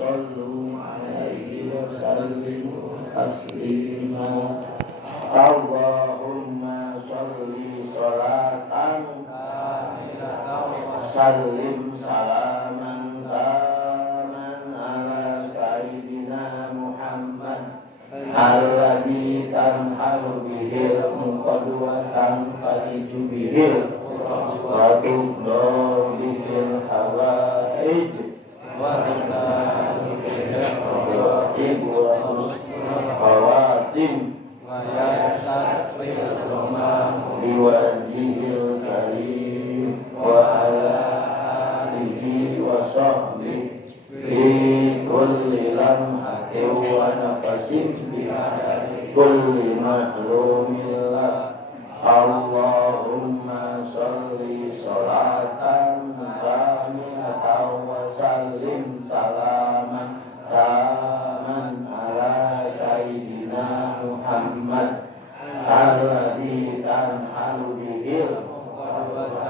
sallu alaihi wa sallimu taslima. Allahumma sholli sholatan kamilatan wa sallim salaman taman ala sayyidina Muhammad alladzi tanhalu bihil muqaddu wa tanfariju bihil wa tubdo bihil hawaij wa tanalu bihil rawaib wa husnul khawatim wa yastasqil ghamam biwajhil karim wa ala alihi wa sahbihi fi kulli lamhatin wa nafasin bi adadi kulli ma'lumin lak. Allahumma sholli sholatan kamilatan wa sallim salaman taman ala sayyidina Muhammad alladzi tanhalu bihil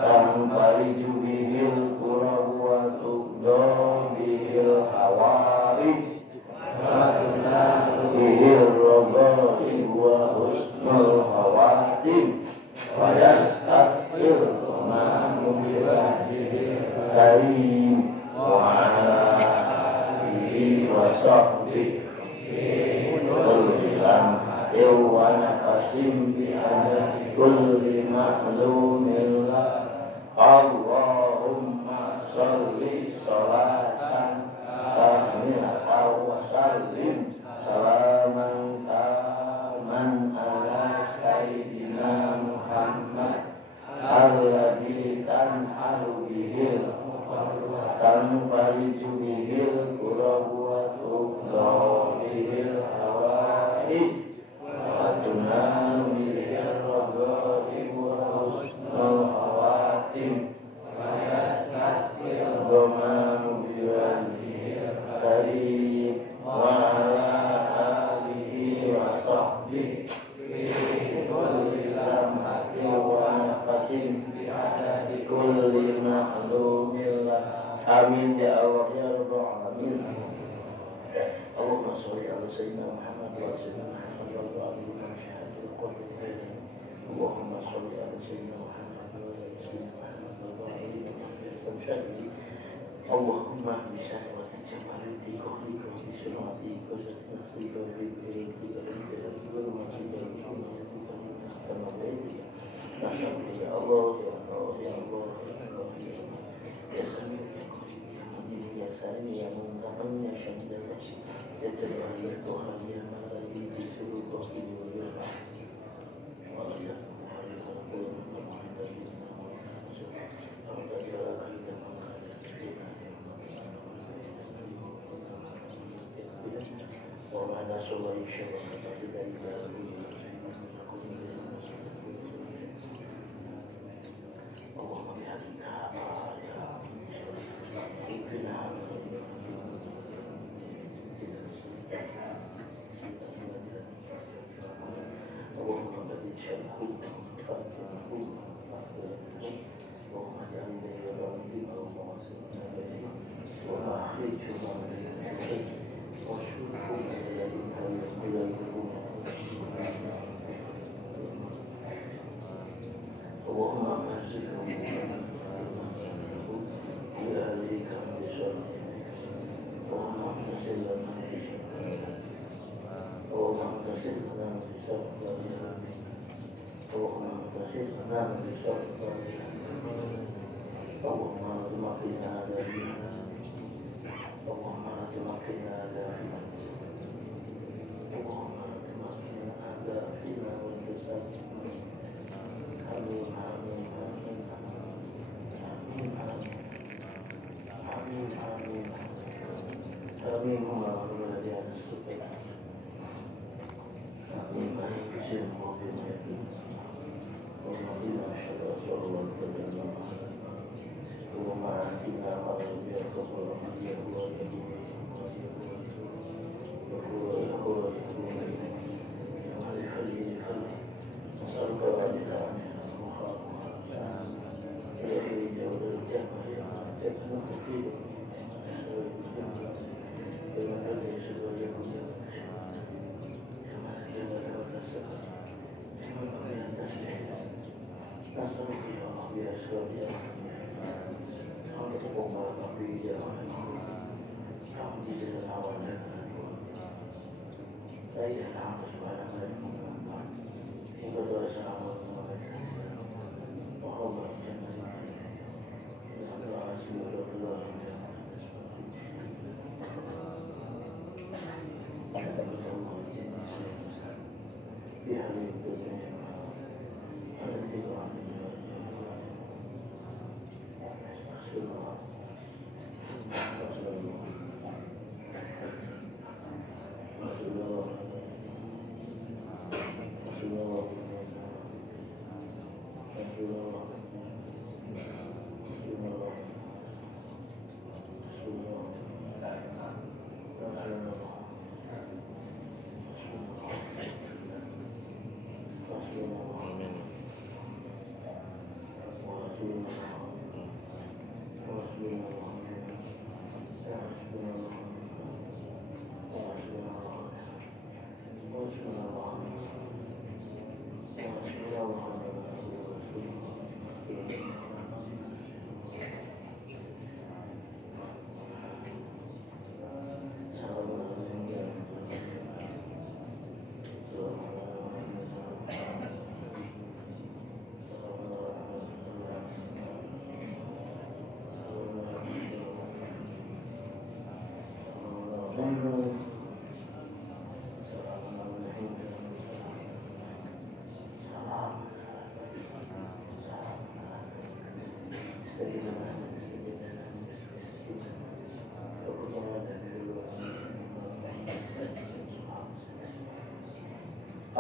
tanfariju bihil kurab wa tubdo bihil hawaij wa tunalu bihil ragha'ib wa husnul khawatim wa yastasqil ghamam biwajhil karim wa ala alihi wa sahbihi fi kulli lamhatin wa nafasin bi adadi kulli ma'lumin lak. Allahumma sholli sholatan kamilatan wa sallim salaman taman ala sayyidina Muhammad alladzi tanhalu bihil tanfariju bihil kurab wa tubdo bihil hawaij wa tunalu bihil ragha'ib wa husnul khawatim wa yastasqil ghamam biwajhil karim wa ala alihi wa sahbihi fi kulli lamhatin wa nafasin bi adadi kulli ma'lumin lak. Amin ya Allah ya rabbal alamin. Allahumma sholli ala sayyidina Muhammad wa sayyidina Muhammad wa alihi wa sahbihi qul Allahumma sholli ala sayyidina Muhammad wa ala sayyidina Muhammad wa alihi wa sahbihi Allahumma bisha wa tijamalati qawlika wa bisunati qawlika wa bi'irika wa bi'irika wa bi'irika ya Allah ya Allah ya Allah ya Sami ya Mujib ya Sami ya Muntahan ya Syamil ya Jabal ya Tuhan ya Malaki di seluruh kofi ya Allah ya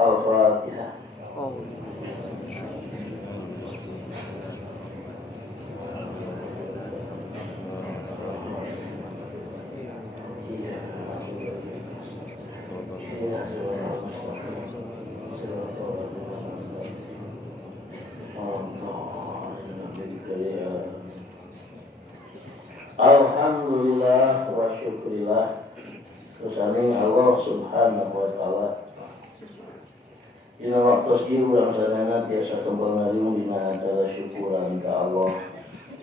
Al-Fatihah. Alhamdulillah wa syukurillah Kesani Allah subhanahu wa ta'ala Dina waktu segi ulang sanana biasa kembang ngaliung dina acara syukuran ke Allah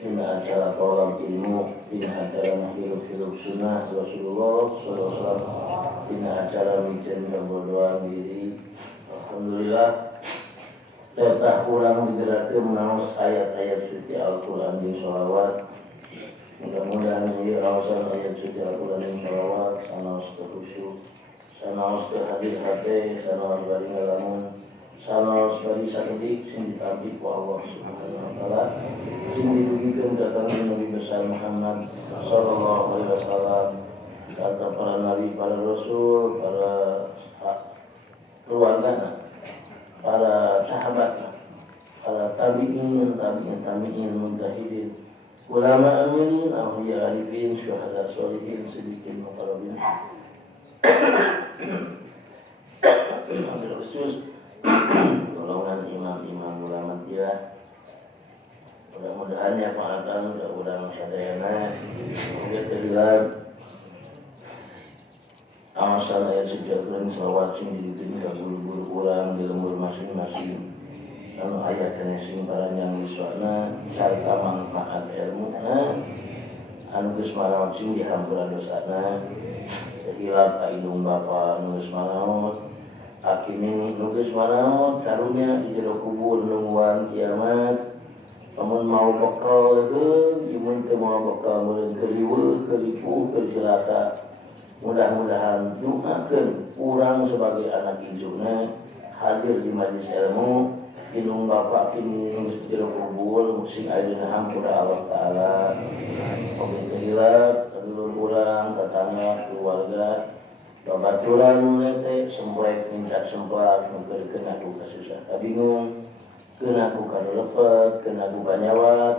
Dina acara tolak ilmu Dina acara hidup sunnah Rasulullah SAW Dina acara mijen keberdoaan diri Alhamdulillah Tetah kurang digerakkan menaus ayat-ayat suci Al-Quran di sholawat Mudah-mudahan ini rawasan ayat suci Al-Quran yang salawat, sanaos terkhusyuk, sanaos terhadir hati, sanaos bari ngalamun, sanaos bari sakedik, sing ditabik ku Allah subhanahu wa ta'ala, sing didugikan datang Nabi besar Muhammad sallallahu alaihi wasallam, kata para nabi, para rasul, para keluarga, para sahabat, para tabi'in, mujahidin, ulama aminin, awliya arifin, syuhada sholihin, sidikin, muqarrabin. Ambil khusus golongan imam-imam ulama dia. Mudah-mudahan ya Pak mudah-mudahan sadayana kita terlihat amasan ayat sejahtera selawat sing didikin ke guru-guru kurang di lembur masing-masing. Anu ayat kene sing barang iswana sarta manfaat ilmuna anu geus manaon sing dihampura dosana hilap ka idung bapa anu geus manaon akini nu geus manaon karunya di jero kubur nungguan kiamat lamun mau bekal teh imun teu mau bekal meureun keriweuh keripu kerjelaka mudah-mudahan doakeun urang sebagai anak injuna hadir di majelis ilmu Kinung bapak kini jero kubur sing aya dina hampura Allah taala. Oge hilap dulur urang, tetangga, keluarga, babaturan teh sempoe minta sempat nukeurkeun aku kasusah kabingung, keun aku kadolepet, keun aku kanyawat,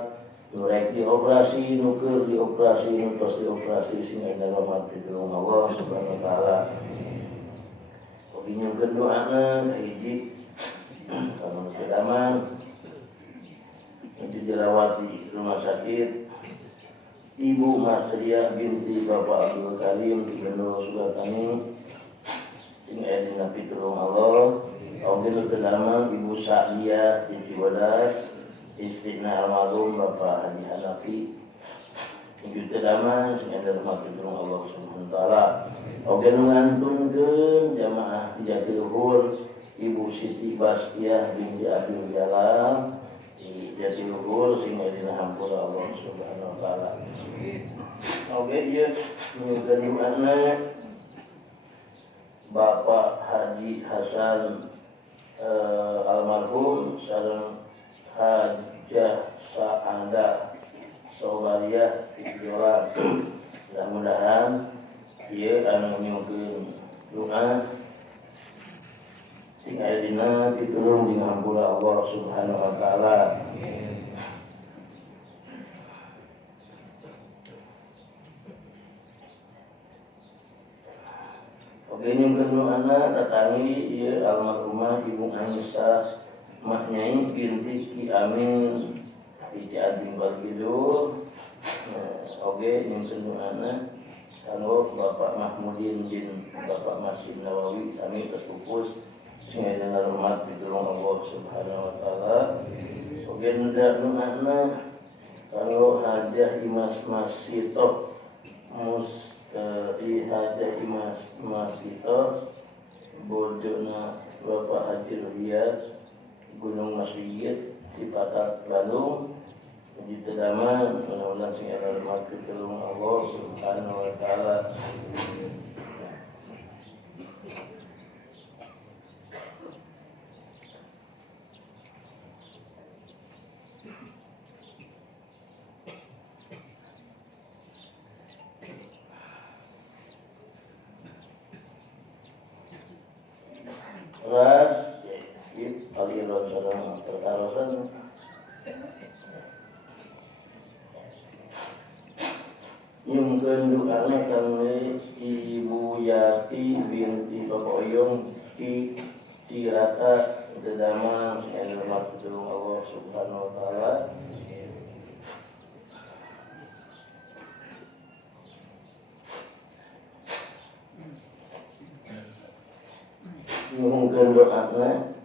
nu rek dioperasi, nu keur dioperasi, nu tos dioperasi sing aya rahmat pitulung Allah subhanahu wa taala. Oge nyungkeun doana hiji kalau kedaman itu dirawat di rumah sakit Ibu Masria binti Bapak Abdul Karim di Bendoro Sugatani sing aya dina pitulung Allah. Oge nu kedaman Ibu Sa'diyah di Cibodas istrina almarhum Bapak Haji Hanafi. Itu kedaman sing aya dina pitulung Allah subhanahu wa taala. Oke ngantunkeun jamaah Jatiluhur Ibu Siti Bastiah binti Abdul Jalal di Jatiluhur sing dina hampura Allah Subhanahu wa taala. Oke ieu nyukeun doana Bapak Haji Hasan almarhum sareng Hajah Sa'anda Sobariyah Ijoran. Mudah-mudahan ieu anu nyukeun doa sing aya dina pitulung dina hampura Allah Subhanahu wa taala. Oke nyukeun doana tatangi ieu almarhumah Ibu Aisyah Mahnyai binti Ki Amin di Cianjing Bagidul. Oke nyukeun doana kanggo Bapak Mahmudin bin Bapak Masjid Nawawi sami terpupus sing aya hormat pitulung Allah Subhanahu wa taala. Oke ndak doana kanggo Hajah Imas Masito di Hajah Imas Masito bojona Bapak Haji Riyad Gunung Masjid Cipatat Bandung. Puji tedama mudah-mudahan sing aya hormat pitulung Allah Subhanahu wa taala. Ras aliran sareng perkarosan nyungkeun doana kangge Ibu Yati binti Bapak Oyong di Cirata Dedama sing aya hormat pitulung Allah Subhanahu wa taala. Nyungkeun doana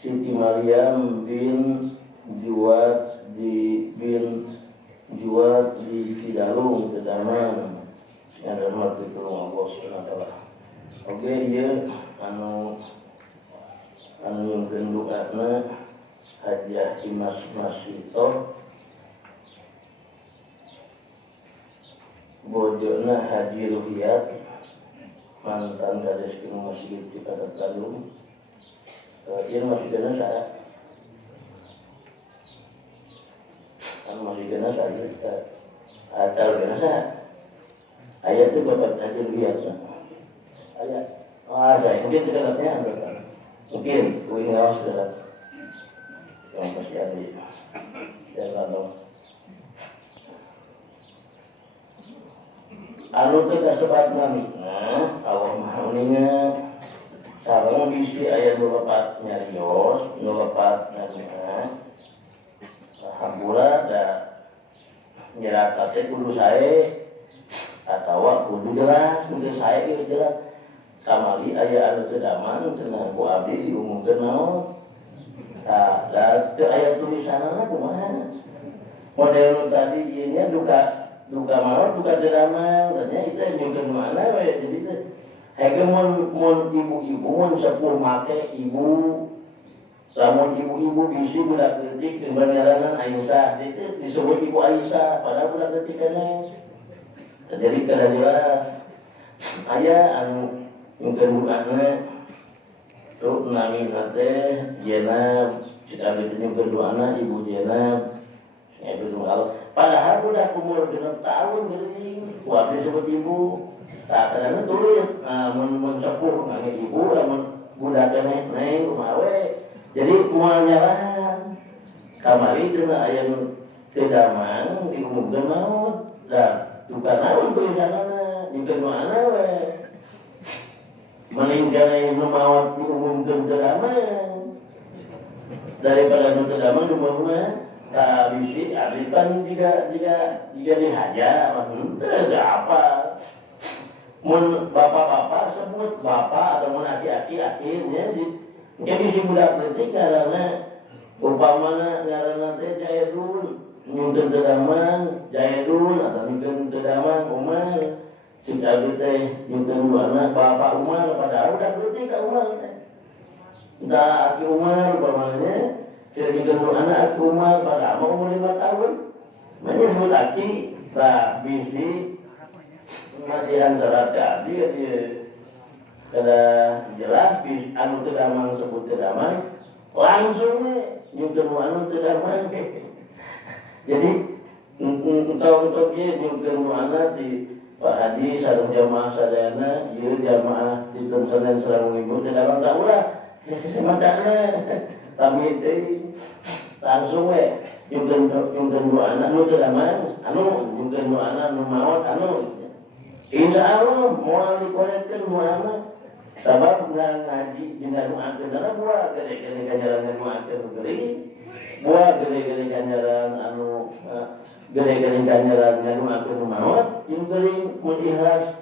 Siti Maryam bin Juwad di Cidarung Tedaman yang hormat pitulung Allah Subhanahu wa taala. Oke ieu anu nyungkeun doana Hajah Imas Masito bojona Haji Ruhiyat mantan Kades Gunung Masjid Cipatat Bandung. Ieu masih kena saya masih kena saya acar kena saya ayat itu Bapak Haji Ruhiyat ayat saya mungkin sebenarnya mungkin kuing ngawas dalam yang masih ada saya lalu anu teh kasebat nami Allah maha uninga sareng bisi aya nu lepat nyarios nu lepat nanya hampura da nyerata teh kudu sae atawa kudu jelas kudu sae ieu jelas kamari aya anu teu daman cenah ku abdi diumumkeun naon tah teu aya tulisanana kumaha model tadi ieu nya duka maut duka drama tanya itu nyukeun mana we jadi teh hege mun ibu-ibu mun sepuh make ibu lamun ibu-ibu bisi budak leutik jeung baneranan Aisyah itu disebut Ibu Aisyah padahal budak leutik keneh jadi kada jelas aya anu nyukeun doana tu nami teh Jenab cita kitu nyukeun doana Ibu Jenab ya betul kalau padahal udah umur 6 tahun geuning kuat disebut ibu tak kadang tulis mun sepuh ngangge ibu lamun budak keneh neng kumaha jadi moal nyalahan kamari cenah aya nu teu damang diumumkeun naon da duka naon tulisanana nyukeun mana we mending kana nu maot diumumkeun teu damang daripada nu teu damang diumumkeun tak bisi alipan jika dihaja ada apa mun bapak-bapak sebut bapak atau mun aki-aki akhirnya dia bisi budak letik karena upamana ngaranna teh Jaidun nyunkeun teu damang Jaidun atau nyunkeun teu damang Umar cik abdi teh nyukeun anak Bapak Umar padahal udah gede ka Umar teh. Da Aki Umar umpamanya cek nyukeun anak Aki Umar padahal mau umur 5 tahun. Manya sebut Aki tak bisi masihan syarat abdi dia kada jelas bis anu teu damang sebut teu damang langsung nyukeun anu teu damang. Jadi untuk dia nyukeun anu di Pak Haji sareng jamaah sadayana ieu jamaah dinten Senin sareng Minggu teu damang da ulah semacamna tapi teh langsung we nyukeun anak nu teu damang anu nyukeun anak nu maot anu insyaallah moal dikorektkeun moalna sabab ngaji jeung ngaduakeun sana buah gede-gede ganjaran ngaduakeun geuring buah gede-gede ganjaran anu gede-gede ganjaran ngaduakeun maot jeung geuring mun ikhlas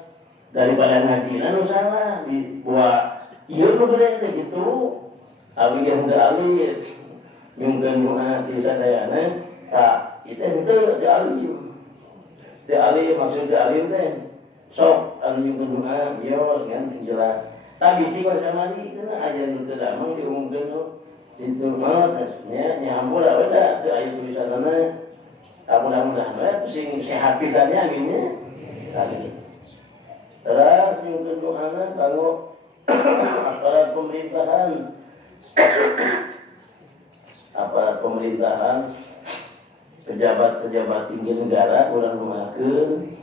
daripada ngaji anu salah di buah ieu nu gede teh kitu abi geus teu alim nyungkeun doa di sadayana tah itu henteu teu alim maksud teu alim teh sok anu nyungkeun doa bios kan sing jelas. Tapi bisi kok zamani itu aja nu teu damang diumumkeun itu mah nya nyampura we da teu aya tulisanna. Mudah-mudahan we sing sehat pisannya aminnya. Kali. Terus nyungkeun doana kanggo aparat pemerintahan aparat pemerintahan pejabat-pejabat tinggi negara urang rumakeun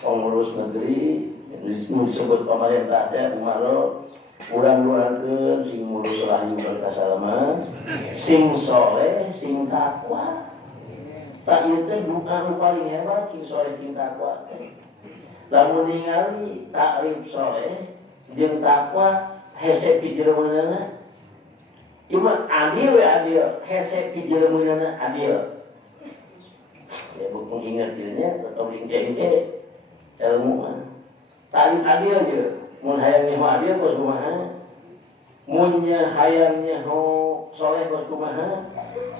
pengurus negeri disebut pemerintah teh umaro urang doakeun sing ngurus rahayu berkasalaman sing soleh sing takwa tak ieu teh doa nu paling hebat sing soleh sing takwa lamun ningali takrif soleh jeung takwa hese pijereunana ieu mah adil we adil hese pijereunana adil ya bukan ingat ieu nya atau ingke-ingke ilmu mah talim adil je mun hayang nyaho adil kos kumaha mun nya hayang nyaho soleh kos kumaha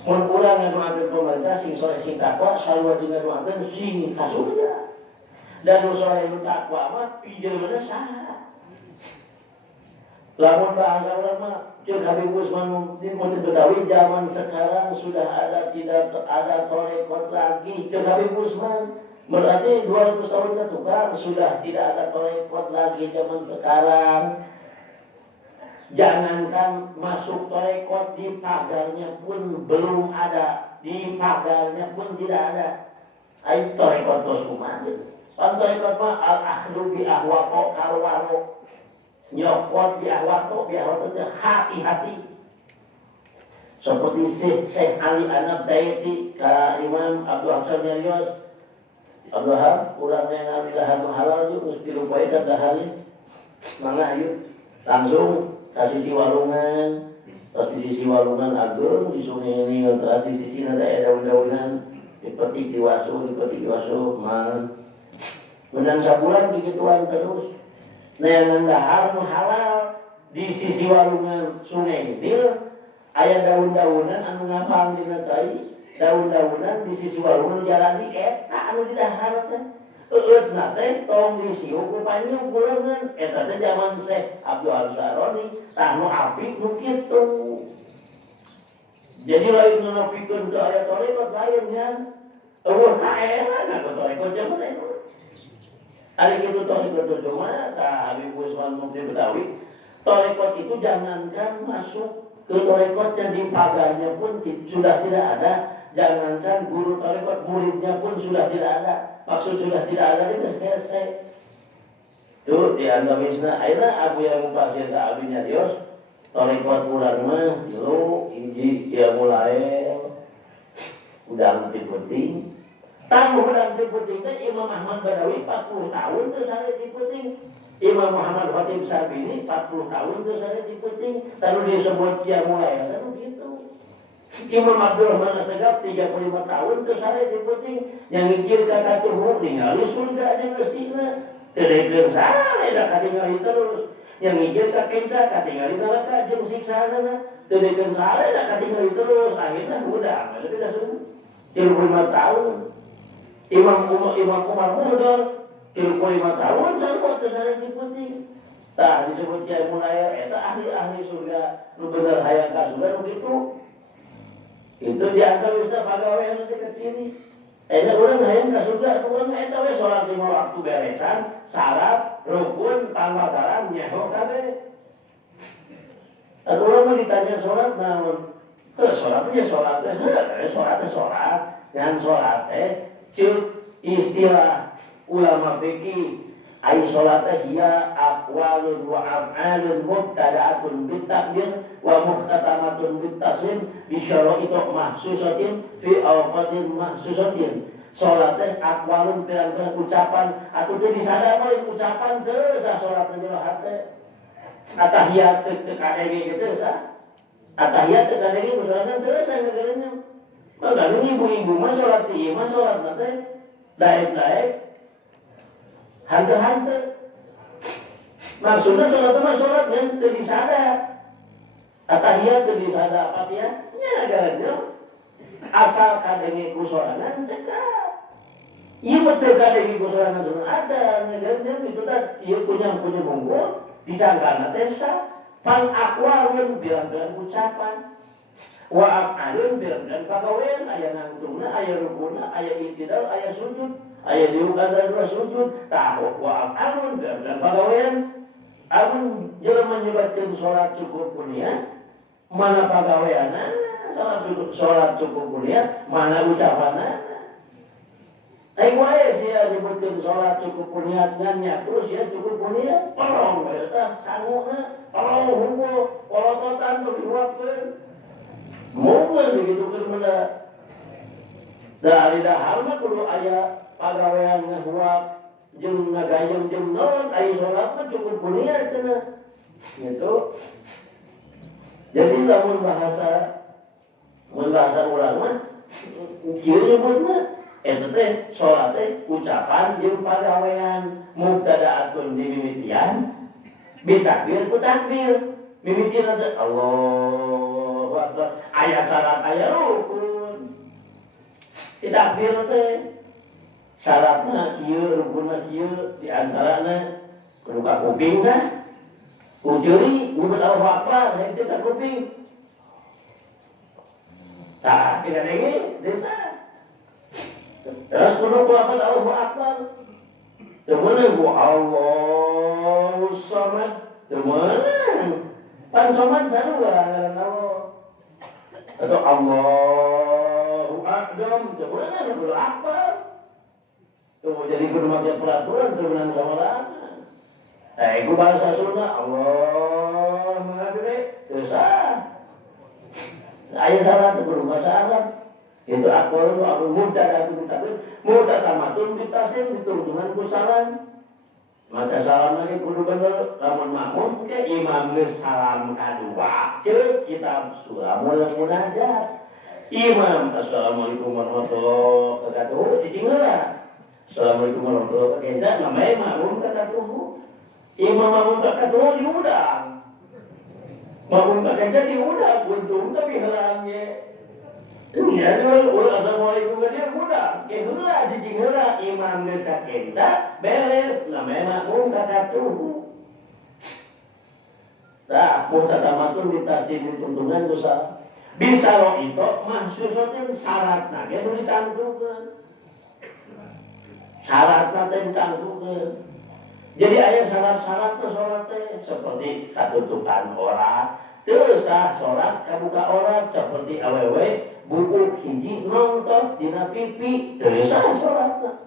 mun urang ngaduakeun pemerintah sing soleh sing takwa sarua ngaduakeun sing ka surga dan nu soleh nu takwa mah pijeulna saha lamun bahasa urang mah ceuk Habib Usman di Betawi zaman sekarang sudah tidak ada torekot lagi ceuk Habib Usman berarti 200 tahun ke tukang sudah tidak ada torekot lagi zaman sekarang. Jangankan masuk torekot di pagarnya pun belum ada, di pagarnya pun tidak ada. Ayo torekot tos kumaha. Pan torekot mah al ahlu bi ahwaqo karwaro. Nyokot bi ahwaqo itu hati-hati. Seperti Syekh Ali Anab Daiti ka Imam Abdul Hasan Yarios Abdullah, urang yang ngambil halal itu mesti lupain kadahali mana yuk langsung kasih sisi walungan terus di sisi walungan agung di sungai ini terus di sisi ada daun-daunan dipetik diwasuh man menang sabulan begituan terus nah yang dahar halal di sisi walungan sungai ini aya daun-daunan anu ngapang dina cai daun-daunan di sisi walungan jalan di eta anu di dahar teh eutna teh tong disiu ku panyung kuleungan eta teh zaman Syekh Abdul Al-Saroni tah nu apik nu kitu jadi lain nu nepikeun teu aya torekot lain nya eueuh kaera na torekot zaman eta ari kitu torekot teh mah tah Habib Usman Mufti Betawi torekot itu jangankan masuk ke torekotnya di pagarnya pun sudah tidak ada. Jangankan guru tarekat muridnya pun sudah tidak ada. Maksud sudah tidak ada itu selesai. Itu di antamisna ayeuna Abu yang mufasir ka abinya Dios tarekat urang mah tilu hiji ya mulai udang penting. Tamu udang penting teh Imam Ahmad Badawi 40 tahun teh sare dipenting. Imam Muhammad Khatib Sabini 40 tahun teh sare dipenting. Lalu disebut ya mulai kan begitu. Imam Abdul Rahman Assegaf 35 tahun ke sare dipenting yang ngikir kata tuh ningali surga aja kesina terdekat sare dah katingali terus yang ngikir ka kenca katingali neraka jeung siksaana terdekat sare dah katingali terus akhirnya udah lebih dah 35 tahun Imam Umar Mudar 35 35 tahun sarua teh sareng diputing. Tah disebut kiai mulaya eta ahli-ahli surga nu bener hayang ka surga nu kitu. Itu diantar ustaz pagawean teh ke sini. Eta urang hayang ka surga atuh urang eta we salat 5 waktu beresan, syarat, rukun, pangwataran nyeho kabeh. Atuh urang mah ditanya salat naon? Salat teh salat teh, salat teh salat, ngan salat teh ceuk istilah ulama fikih ai salata hiya aqwalun wa af'alun mubtada'atun bitakbir wa muhtatamatun bitaslim bi syara'it mahsusatin fi awqatin mahsusatin. Salat teh aqwalun pirang-pirang ucapan atuh teu disadar mah ucapan teu sa salat teh hate. Atahiyat teu kadenge kitu sa. Atahiyat teu kadenge misalkan teu sa ngageureunya. Maka ibu-ibu mah salat ieu mah salat teh daek-daek hante-hante. Maksudnya sholat itu mah sholat yang teu disadar. Atahiyat teu disadar apa ya? Nya garannya asal kadenge ku sorangan cekap. Ieu betul kadenge ku sorangan sunah aja ngeunjeun itu teh ieu punya monggo disangkana teh sah. Pan aqwalun bilang-bilang ucapan. Wa af'alun bilang-bilang pagawean aya ngantungna, aya rukunna, aya itidal, aya sujud. Ayat diukan dua sujud, tahu wa amun dan pagawean, amun jelema menyebatkan sholat cukup punya, mana pagaweanna, sholat cukup punya, mana ucapanna. Aing wae sia nyebutkeun sholat cukup punya ngannya terus ya cukup punya, pelong eta sanguna, pelong hungkul, polototan teu diuapkeun. Moga digitukeun menda. Dari dahar mah kudu aya pagawean ngahuap jeung ngagayem jeung naon ai salat mah cukup kuliah cenah gitu. Jadi lamun bahasa urang mah kieu nyebutna eta teh salat teh ucapan jeung pagawean mubtada'atun dimimitian bitakbir ku takbir mimitian teh Allahu Akbar aya syarat aya rukun takbir teh syaratna kieu rukunna kieu di antarana kudu ka kuping tah ku ceuri nyebut Allahu Akbar henteu ka kuping tah tina dengi desa terus kudu kuapat Allahu Akbar teu meunang ku Allahus Samad teu meunang pan samad sarua ngaran Allah atau Allahu Akbar teu meunang kudu akbar. Tuh jadi kudu make peraturan teu meunang sawalangan. Iku bahasa Sunda Allah mengadure teu sah. Aya salat kudu bahasa Arab. Itu aqwalun wa mubtada'atun bitakbir muhtatamatun bitasim diturunkan ku salam. Maka salam lagi kudu bener lamun makmum ke imam geus salam kadua ceuk kitab sulamul munajat. Imam assalamualaikum warahmatullahi wabarakatuh cicing heula. Assalamualaikum warahmatullahi wabarakatuh. Namanya makmum kakatuhu. Imam makmum kakatuhu diudang. Makmum kakatuhu diudang. Untung tapi helangnya. Ya, assalamualaikum dia udang. Keheula cicing heula imam geus kakenca beres. Namanya makmum kakatuhu. Tah, muhtatamatun ditasim dituntungan usaha. Bisa roh itu mahsusatin syaratna ge nu ditantukeun. Syaratna teh ditantukeun. Jadi aya syarat-syaratna salat teh seperti katutupan aurat, teu sah salat kabuka aurat seperti awewe bubuk hiji nonton dina pipi, teu sah salatna.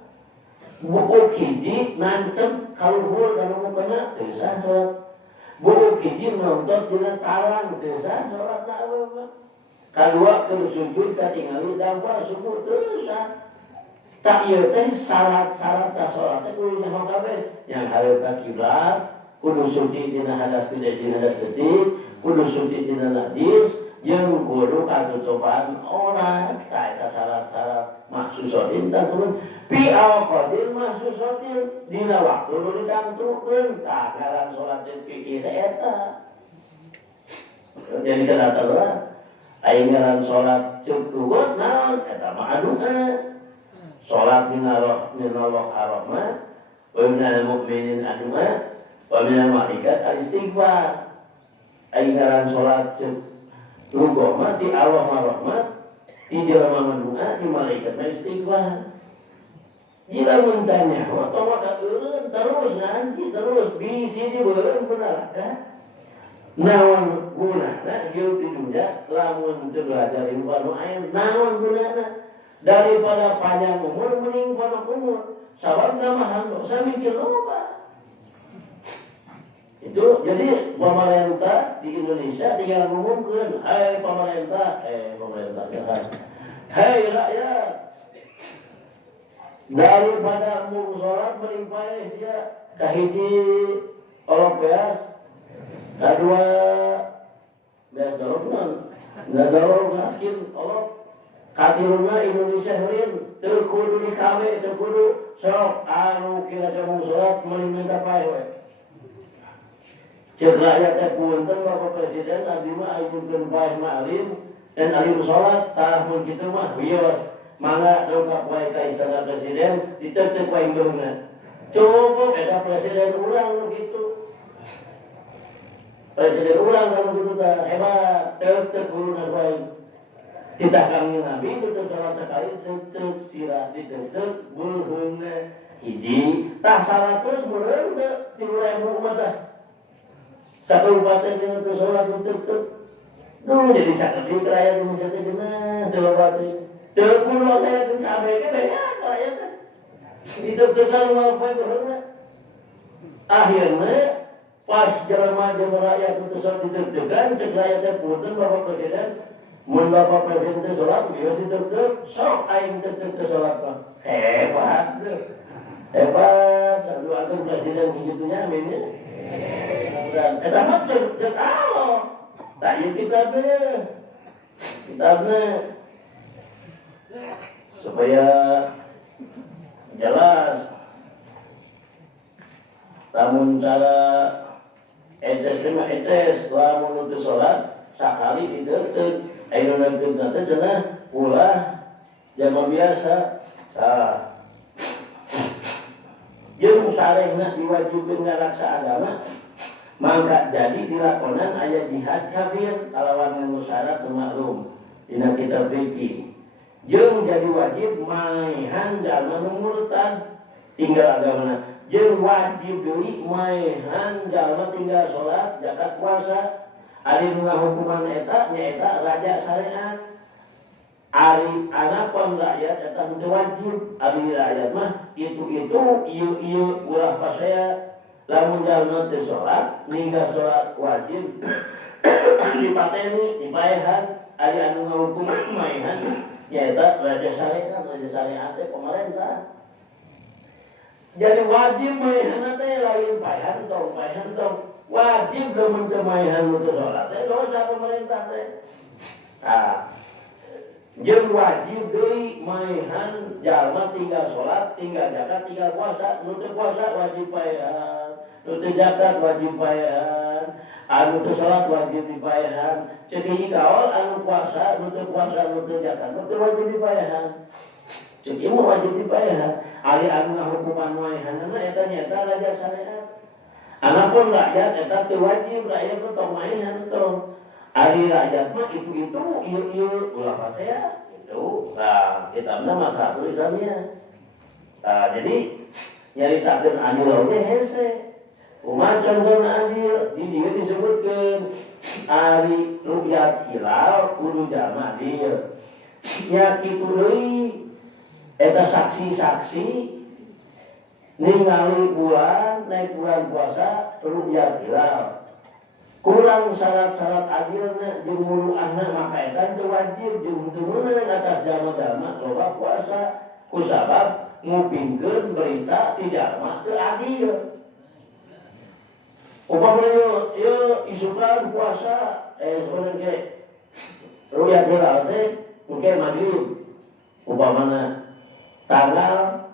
Bubuk hiji nancep kaluhur kana mukana, teu sah salat. Bubuk hiji nonton dina talang, teu sah salatna awewe. Kadua keur sujud katingali dampa subuh teu sah. Tak ieu teh syarat-syarat salat teh kudu nyaho kabeh. Yang hareup ka kiblat, kudu suci dina hadas gede dina hadas leutik, kudu suci dina najis, jeung kudu katutupan aurat. Tah eta syarat-syarat mahsusatin tantukeun fi awqatil mahsusatin dina waktu nu ditantukeun. Tah ngaran salat fikih teh eta. Jadi kana tara aya ngaran salat cukup naon eta mah aduha. Salat minallah arahmah wa minal mu'minin aduma wa minal malaikat al-istighfar. Aing ngaran salat lugo mah di Allah rahmat, di jelema ngadua di malaikat mah istighfar. Jika mencanya, otomatis terus ngaji terus bisi di beureum neraka. Naon gunana hidup di dunia lamun teu belajar ilmu anu aya naon gunana daripada panjang umur mending panjang umur sabab namahan dosa mikir loba. Itu jadi pemerintah di Indonesia tinggal ngumumkeun, hai pemerintah jahat, hai rakyat, daripada mau sholat melimpah sia kahiji olok beas, kadua beas dorongnan, dorong ngaskin olok, kadiruna Indonesia heureun teu kudu dikawe, teu kudu sok anu kira mau sholat melimpah pae we. Cek rakyat teh punten Bapak Presiden abdi mah ajukeun paeh ma'lim dan alim sholat tahun kitu mah wios mangga dongkap wae ka istana presiden diteuteup wae geurna. Cukup eta presiden urang nu kitu. Presiden urang nu kitu tah hebat, teu kuruna wae. Titah kami Nabi teu salat sakali teu sirah diteuteuk bulheungna hiji tah 100 meureun teu 3000 mah tah. Kabupaten yang tersolat untuk dulu jadi sakit rakyat Indonesia itu gimana dalam waktu terpulau rakyat itu ABG banyak rakyat itu tekan ngapain berhubungan akhirnya pas jamaah rakyat itu sholat ditertekan cek rakyatnya punten Bapak Presiden mun Bapak Presiden itu sholat biasa ditertek sok aing tertek sholat pak hebat aduh aduh Presiden segitunya aminnya dan eta mah cek Allah. Tah ieu kitabna supaya jelas. Lamun cara etes mah etes, lamun teu salat sakali diteuteuk. Anu nangkeun teh cenah ulah jama biasa. Jeung sarehna diwajibkeun ngalaksa agama mangka jadi dilakonan aya jihad kafir kalawan nganu syarat maklum dina kitab fikih jeung jadi wajib maehan jalma nu murtad tinggal agamana jeung wajib deui maehan jalma tinggal salat zakat puasa ari nu ngahukuman eta nyaeta raja syariat. Ari anapan rakyat eta teu wajib, ari rakyat mah itu ieu ulah pasea lamun jalma teu salat ninggal salat wajib dipateni dipaehan ari anu ngahukum maehan nyaeta raja syariat teh pemerintah. Jadi wajib maehan teh lain paehan tong wajib lamun teu maehan teu salat teh dosa pemerintah teh. Jeung wajib deui maehan jalma tinggal salat, tinggal zakat, tinggal puasa, nu teu puasa wajib paehan, nu teu zakat wajib paehan, anu teu salat wajib dipaehan. Ceuk hiji kaol anu puasa, nu teu puasa, nu teu zakat, nu teu wajib dipaehan. Ceuk ieu mah wajib dipaehan. Ari anu ngahukuman maehanna eta nyaeta raja syariat. Anapun rakyat eta teu wajib, rakyat teh tong maehan tong. Ari rakyat mah itu ieu ulah pasea itu. Nah, kitabna masalah tulisannya. Jadi nyaritakeun adil oge hese. Kumaha contohna adil? Di dieu disebutkeun ari ru'yat hilal kudu jalma adil. Nya kitu deui eta saksi-saksi ningali bulan naik bulan puasa ru'yat hilal. Kurang syarat-syarat adilna jeung muluahna maka eta teu wajib jeung teu meunang atas jalma-jalma loba puasa kusabab ngupingkeun berita ti jalma teu adil. Upamana ieu isukan puasa sebenarnya ru'yat hilal teh engke maghrib upamana tanggal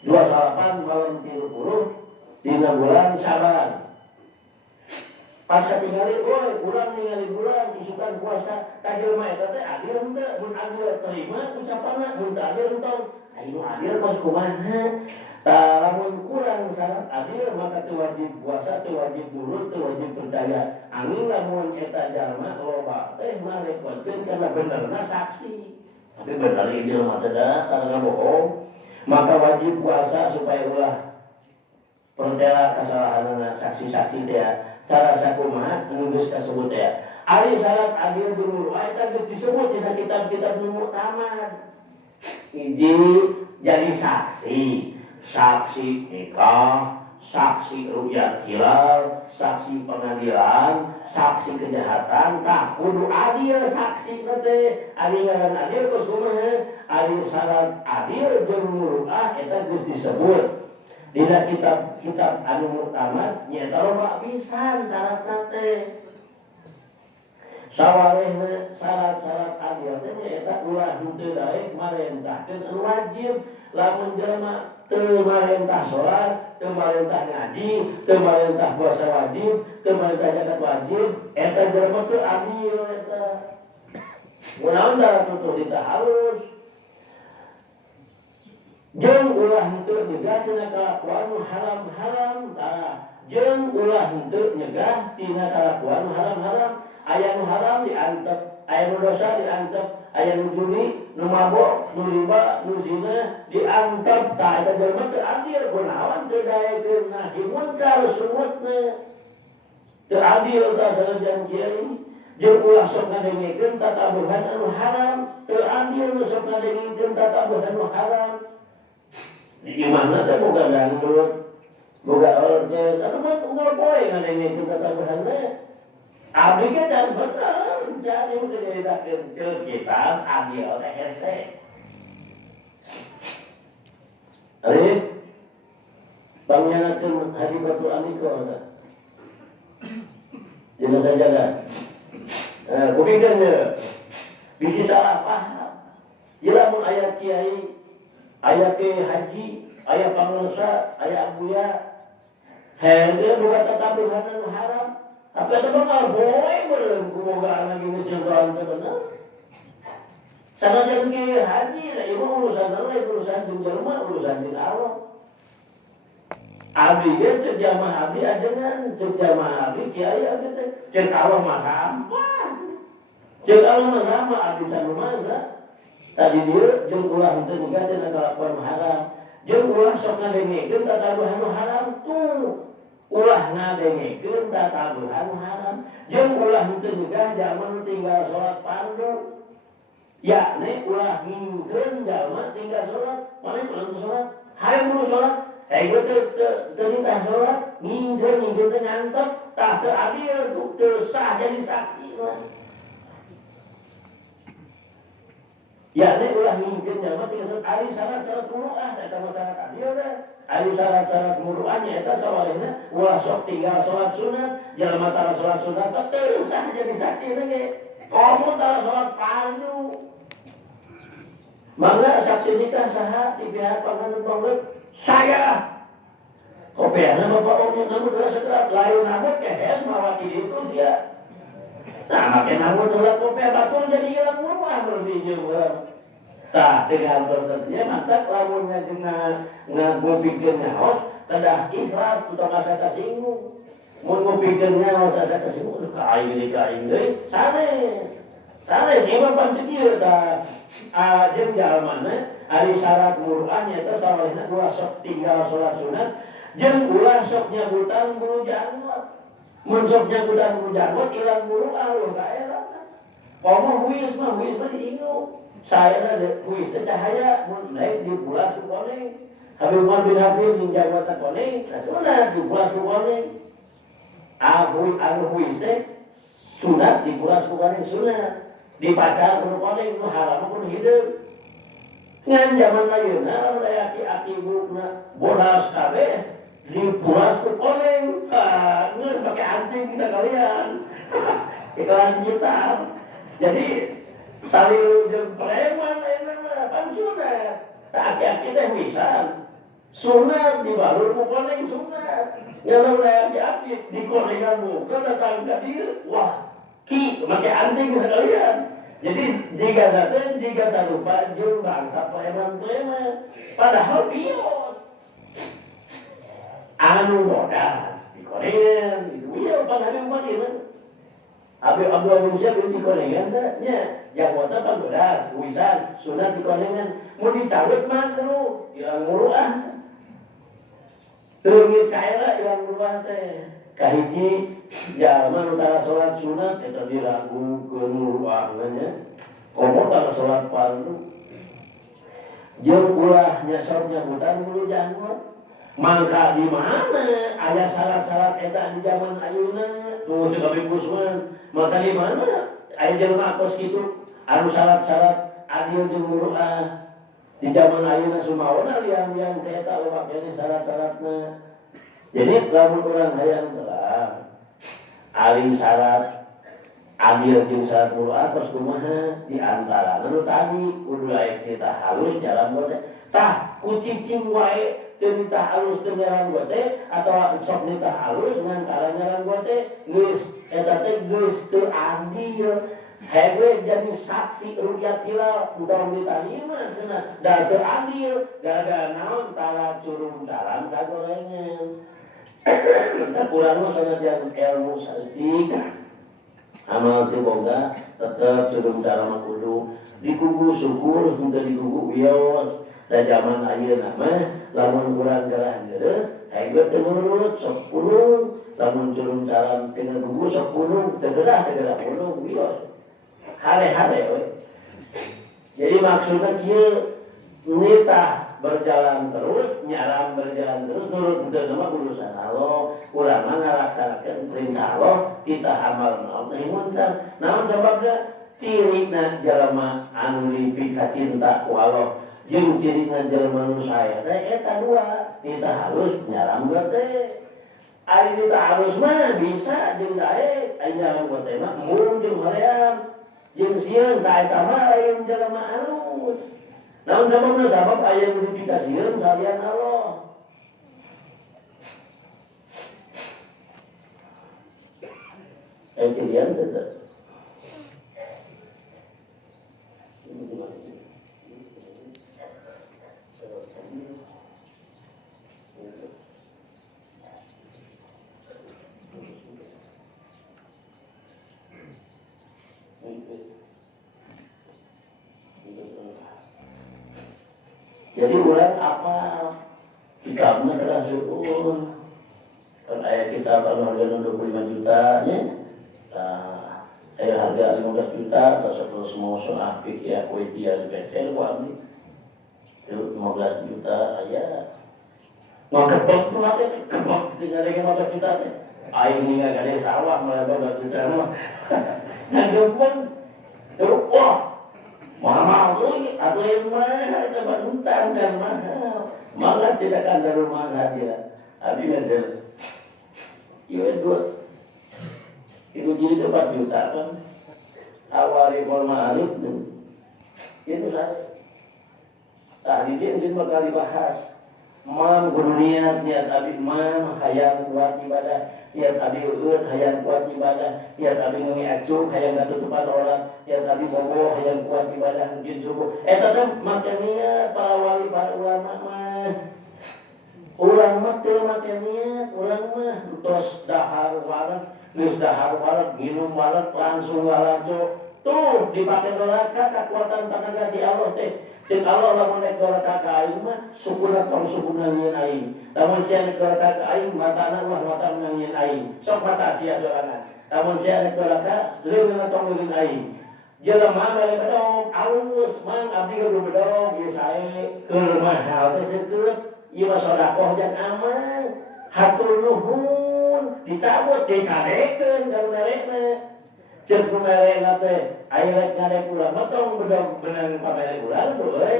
28 malam 30 dina bulan Syaban. Pas katingali, kurang ningali bulan, isukan puasa, kajelma eta teh adil henteu, mun adil terima ucapanna, mun teu adil entong. Anu adil pas kumaha? Lamun syarat adil maka teu wajib puasa, teu wajib nurut, teu wajib percaya. Angin lamun eta jalma loba teh ngarepokeun karena benerna saksi. Tapi bener ieu jelema teh da karena bohong. Maka wajib puasa supaya ulah pertela kesalahanana saksi-saksi teh cara sakumaha anu geus kasebut teh. Ari syarat adil dulu eta geus disebut dina kitab-kitab nu muktamad. Hiji jadi saksi, saksi nikah, saksi ru'yat hilal, saksi pengadilan, saksi kejahatan, tah kudu adil saksi teh. Ari ngaran adil geus kumaha? Ari syarat adil jeung muru'ah eta geus disebut dina kitab-kitab anu muktamad nyaeta loba pisan syaratna teh. Sawarehna syarat-syarat adil teh nyaeta ulah henteu daek marentahkeun anu wajib. Lamun jelema teu marentah salat, teu marentah ngaji, teu marentah puasa wajib, teu marentah zakat wajib, eta jelema teu adil eta. Munaon da tutuh kita halus. Jeung ulah henteu nyegah tina kalakuan haram-haram, jeung ulah henteu nyegah tina kalakuan haram-haram. Aya nu haram diantep, aya nu dosa diantep, aya nu judi, nu mabok, nu riba, nu zina diantep. Tah eta jelema teu adil kunaon teu daekeun nahi munkar sumutna. Teu adil tah sanajan kiai. Jeung ulah sok ngadengekeun tatabuhan anu haram, teu adil nu sok ngadengekeun tatabuhan anu haram. Di imahna teh boga dangdut, boga organ, anu mah unggal poe ngadengekeun tatabuhan teh. Abdi ge dan bener, jadi udah didakeun ceuk kitab adil teh hese. Ari pangyanakeun hadibatul anikah tah. Dina sajadah. Kupingkeun teh bisi salah paham. Jela mun aya kiai, aya ke haji, aya pangurusa, aya abuya, henteu boga tatabuhan anu haram. Apa itu bakal boy belum kumogaan lagi mesin tuan itu benar. Sana jangan kiri haji, lah ibu urusan Allah, urusan jenjelma, urusan jin Allah. Abi dia cek jamaah abi ajengan, cek jamaah abi kiai abi teh, cek Allah mah sampah, cek Allah mah sama abi sanu masa. Tadi dia jeung ulah henteu nikah tina kalakuan haram, jeung ulah sok ngadengekeun tatabuhan haram tuh. Ulah ngadengekeun tatabuhan haram, jeung ulah henteu nyegah jaman tinggal salat fardu. Yakni ulah ngingkeun jalma tinggal salat, mane kudu salat, hayang kudu salat, hayang teu nitah salat, ngingkeun teh ngantep, tah teu adil, teu sah jadi saksi mah. Yakni ulah ngingkeun jalma tinggal salat, ari syarat-syarat muru'ah eta mah syarat adil teh. Ari syarat-syarat muru'ahnya eta sawarehna ulah sok tinggal salat sunat, jalma tara salat sunat teu sah jadi saksi teh ge. Komo tara salat fardu. Mangga saksi nikah saha di pihak panganut maulid? Saya. Kopiahna Bapak Om namun telah setelah lain namun kehes mawakili itu sia. Nah makin namun telah kopiah batul jadi hilang muru'ah berdinya tah dengan prosesnya mantap lamunnya dengan ngupikeun haos kedah ikhlas tutong asa kasinggung. Mun ngupikeun haos asa kasinggung ka aing deui sanes ieu mah pancen ieu tah jeung jalmana ari syarat muru'ah nyaeta sawarehna ulah sok tinggal salat sunat jeung ulah sok nyabutan bulu janggot. Mun sok nyabutan bulu janggot ilang muru'ah lho ka era. Komo huis mah diingu. Saya ada kuisnya cahaya, naik di bulas ku koneng. Habib Umar bin Habib di jabatan koneng, sunat di bulas ku koneng. Anu kuisnya sunat di bulas ku koneng sunat. Di pacar ku koneng, nu haram ku hidup. Ngan zaman layeuna lamun aya aki-aki bukna bodas kabeh di bulas ku koneng. Geus pake anting sakalian. Iklan digital. Jadi salil jeung preman enak kan sunat. Tak aki-aki teh wisan. Sunat dibalur ku koneng sunat. Nyalau layar diapit di konengan muka datang ka dieu. Wah, ki make anting sekalian. Jadi jika sarupa jeung bangsa preman-preman. Padahal bios. anu bodas dikorengan gitu ya pan habis mah ieu abi Abdul Musa beli dikorengan teh nya jangkota pan bodas wisan sunat dikorengan mun dicabut mah teu ilang muruah teu kaela ilang muruah teh kahiji jalma nu tara salat sunat eta diragukeun muruahna nya komo tara salat fardu jeung ulah nyasor nyabutan bulu janggut mangka di mana aya syarat-syarat eta di zaman ayeuna nu cek abi Kusman maka di mana aya jelema kos kitu anu syarat-syarat adil jeung muruah di zaman ayeuna sumaona liang-liang teh eta loba kene syarat-syaratna jadi lamun urang hayang terang ari syarat adil jeung syarat muruah terus kumaha di antara nu tadi kudu laek kita halus jalan bote tah ku cicing wae teu ditah halus teu ngaran bote atawa sok ditah halus ngan kara ngaran bote geus eta teh geus teu adil hewe jadi saksi ru'yat hilal entong ditarima cenah da teu adil gara-gara naon tara curung caran kagorengan da urang mah sanajan ilmu saeutik amal teu boga tetep curung cara mah kudu dikugu syukur henteu dikugu wios da zaman ayeuna mah lamun urang galah geureuh hayu teu nurut sok pulung lamun curung cara teu ngugu sok pulung teu geurah pulung wios hare-hare we jadi maksudna kieu nitah berjalan terus nyaram berjalan terus nurut henteu mah urusan Allah urang mah ngalaksanakeun perintah Allah kita amal naon teh munkar naon sababna cirina jalma anu lipik ka cinta ku Allah jeung cirina jalma nu sae teh eta dua kita halus nyaram teh ari kita halus mah bisa jeung dae ari nyaram teh mah mun jeung hoream jeung sieun ka eta mah lain jalma halus naon sababna sabab aya nu lipik ka sieun salian Allah Ejelian tetap. Jadi orang apa kitabnya adalah syukur. Kan ayat kitab anu harga 25 juta ya. Harga 15 juta terus mau soal ya kuitian PTL kami itu 15 juta aja mau kebok tuh ada kebok tinggal lagi 15 juta teh air ini nggak ada sawah malah 15 juta mah nah gempon terus wah mahal tuh atau yang mana coba hutan kan mahal malah tidak ada rumah dia habis ngasih iya dua itu jadi 4 juta kan awal reforma alif itu saya tadi dia mungkin bakal dibahas mam kudu niat abi mam hayang kuat ibadah niat abi ueut hayang kuat ibadah niat abi ngeungi acung hayang katutupan orang niat abi bobo hayang kuat ibadah mungkin subuh eta teh make niat para wali para ulama mah urang mah teu make niat urang mah tos dahar wareg geus dahar wareg minum wareg langsung ngalajo tuh dipakai neraka kekuatan tenaga di Allah teh cek Allah lamun nek neraka ka aing mah sukuna tong sukuna ngieun aing lamun sia nek neraka ka aing matana ulah mata ngieun aing sok mata sia sorangan lamun sia nek neraka leuweung tong ngieun aing jelema mere bedog alus mang abdi kudu bedog ieu sae keur mahal teh seukeut ieu mah sedekah jan aman hatur nuhun dicabut dikadekeun ka mereka cek mereka teh ayeuna ngadek ulah motong bedog benang pamere ulah euy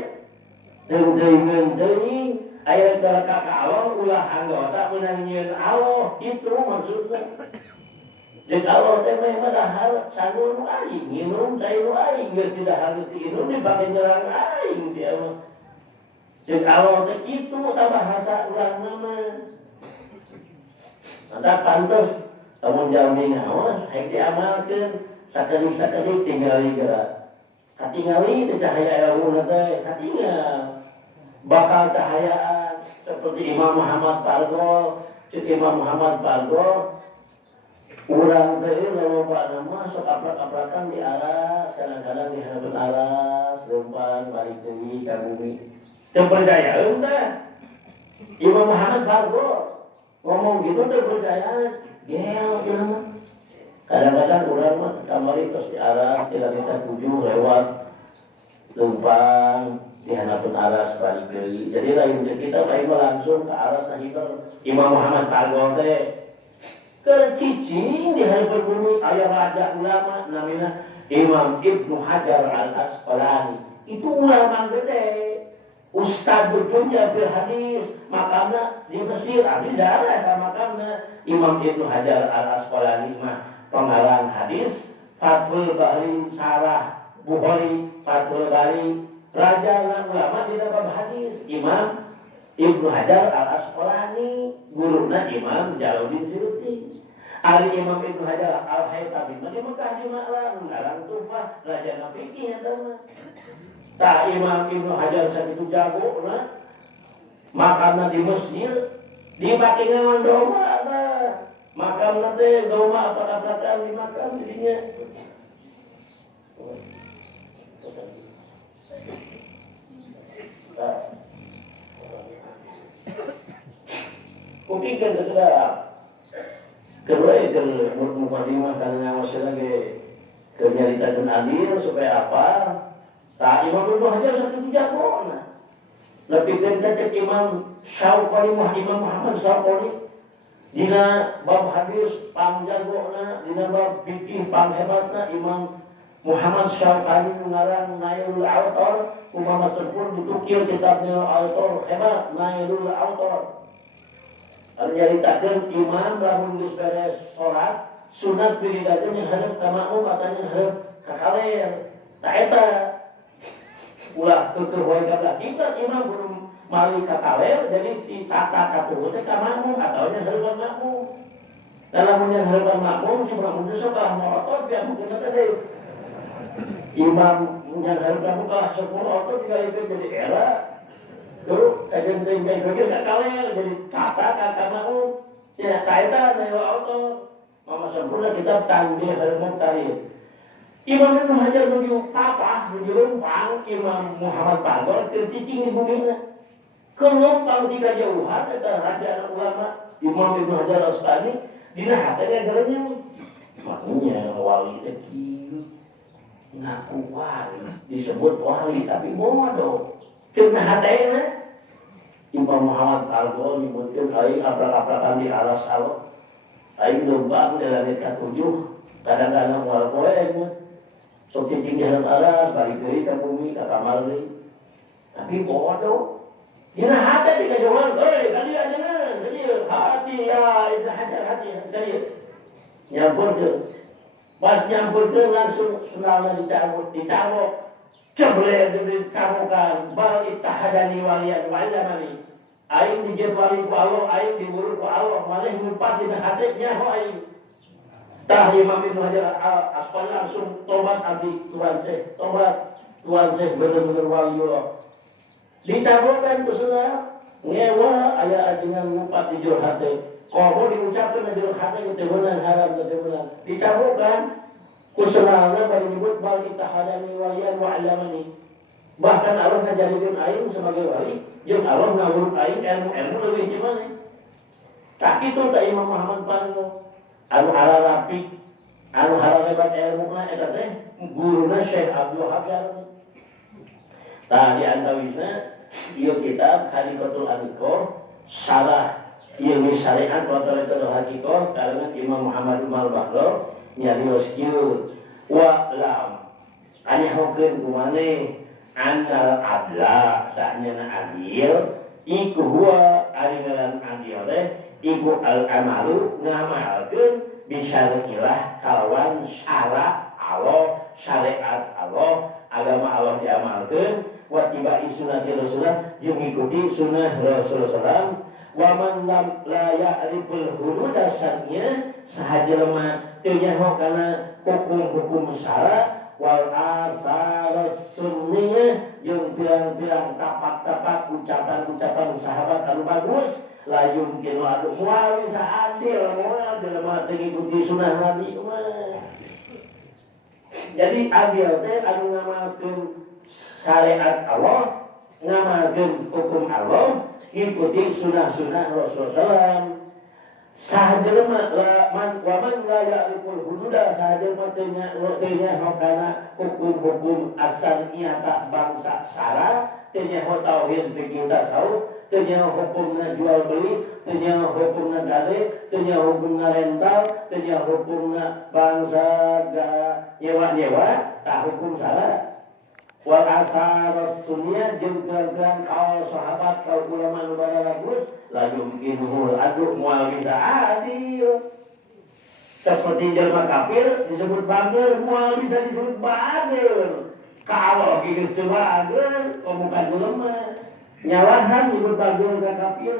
teuing teuing ayeuna ka Allah ulah anggota benang nyieun Allah itu maksudna jeung Allah teh mah dahar sangun nu aing nginum cai nu aing geus tidak harus diinum dipake nyerang aing sia mah jeung Allah teh kitu ta bahasa urang mah anda pantes lamun jalmi ngaos hayang diamalkeun sakali-sakali tingali geura katingali teh cahaya ilmu teh katingal bakal cahayaan seperti Imam Muhammad Pargol cek Imam Muhammad Pargo urang teh loba nama sok aprak-aprakan di aras, kadang-kadang di hadapan aras, leumpang balik deui ka bumi. Teu percaya teh. Imam Muhammad Pargo ngomong gitu teu percaya. Gel jelema. Kadang-kadang urang mah kamari terus di aras, kita tujuh lewat leumpang di hadapan aras balik deui. Jadi lain cek kita lain langsung ke aras sahiber. Imam Muhammad Pargo teh cicing di hadapan bumi ayah raja ulama namanya Imam Ibnu Hajar al-Asqalani. Itu ulama gede, ustad berdunia fil hadis, makamna di Mesir, abdi jarah ka makamna Imam Ibnu Hajar al-Asqalani mah pengarang hadis, Fathul Bari Sarah Bukhari, Fathul Bari raja ulama di bab hadis Imam Ibnu Hajar al-Asqalani, guruna Imam Jalaluddin Suyuti. Ali Imam Ibnu Hajar al-Haytami di Mekah di Ma'lan, ngarang tufah, raja fikih eta mah. Tah Imam Ibnu Hajar sakitu jago na, makamna di Mesir, di Buckingham doma na. Makamna teh doma apa-apaan di makam jadinya. Kupingkan segera kedua itu mukadimah karena masih lagi kenyaritakan adil supaya apa? Tak Imam Ibnu Hajar sakit jago na. Lebih cek Imam Syauqani Imam Muhammad Syauqani dina bab hadis pang jago na, dina bab fikih pang hebatna Imam Muhammad Syauqani ngarang Nailul Autor, Muhammad Sepur ditukil kitabnya Autor hebat Nailul Autor. Nyaritakeun imam lamun geus beres salat sunat wiridakeun yang hareup ka makmum atanya hareup ka kaler. Tah eta ulah keukeuh wae ka kiblat imam kudu mali ka kaler, jadi si tata katuhun teh ka makmum atau nya hareupan makmum. Da lamun yang hareupan makmum si makmum teh sok kalah motor biar mungkin teh deui. Imam yang hareupan kalah 10 otot digalikeun jadi era. Dulu kajian tinggal bagi nggak kalah jadi kata kakak mau ya kaitan dengan auto mama sempurna kita tanggung harus cari Imam Ibnu Hajar menuju papa menuju rumpang Imam Muhammad Pargo tercicing di bumi kelompang tiga jauhan ada raja ulama Imam Ibnu Hajar Asqalani dina hatenya garanya makanya wali teki ngaku wali disebut wali tapi bodoh. Cuma hatena Imam Muhammad Pargo nyebutkeun aing aprak-aprakan di aras Allah. Aing leumpang di langit ka-7. Kadang-kadang moal poe mah. Sok cicing di hareup aras balik deui ka bumi ka kamar deui. Tapi bodoh. Dina hate di kajohan, euy kalian jangan. Jadi hati ya Ibnu Hajar hati kalian. Nyampurkeun. Pas nyampurkeun langsung senalna dicabok. Cebleh cabukan bal ittahadani waliyan walamani aing dijadwali ku Allah aing diburu ku Allah maneh ngumpat dina hatenya ho aing tah Imam Ibnu Hajar Asqalani langsung tobat abdi Tuhan Syekh tobat Tuhan Syekh bener-bener waliullah dicabukan ku saudara ngewa aya ajengan ngumpat di jero hate komo diucapkeun di jero hate teh beunang haram teh beunang dicabukan kusenalna bari nyebut bal ittahadani waliyan wa 'allamani. Bahkan Allah ngajarikeun aing sebagai wali, jeung Allah ngawuruk aing ilmu leuwih gimana. Tak kitu ta Imam Muhammad Pargo. Anu hararapi, anu hararebat ilmuna eta teh guruna Syekh Abdul Wahab. Tah di antawisna ieu kitab Hadikatul Aniko sarah ilmu syariat wa tariqatul haqiqah karangan Imam Muhammad Umar Bahro nyarios kieu wa lam anyahokeun ku maneh anal adla sanyana adil iku huwa ari ngaran adil teh iku al amalu ngamalkeun bisyariah kalawan syara Allah syariat Allah agama Allah diamalkeun wa tibai sunnati Rasulullah jeung ngikuti sunnah Rasulullah wa man lam la ya'riful hudud syar'iyya sahajelema teu nyaho kana hukum-hukum syara wal athar sunniyah jeung pirang-pirang tapak-tapak ucapan-ucapan sahabat anu bagus la yumkin adu moal bisa adil moal dalam mengikuti sunnah Nabi mah. Jadi adil teh anu ngamalkeun syariat Allah, ngamalkeun hukum Allah, ikuti sunnah-sunnah Rasulullah SAW. Sahajelma man la ya'riful hududa sahajelma tanya hokana hukum-hukum asal tak bangsa sara tanya tauhid fikih tasawuf tanya hukumna jual beli tanya hukumna gade tanya hukumna rental tanya hukumna bangsa nyewa tak hukum sara wal asar sunnah jeung geran kaul sahabat kaul ulama nu bagus la yumkinuhul adu moal bisa adil seperti jelma kafir disebut bagel moal bisa disebut bagel kalau geus teu bagel pemuka jelema nyalahan disebut bagel ka kafir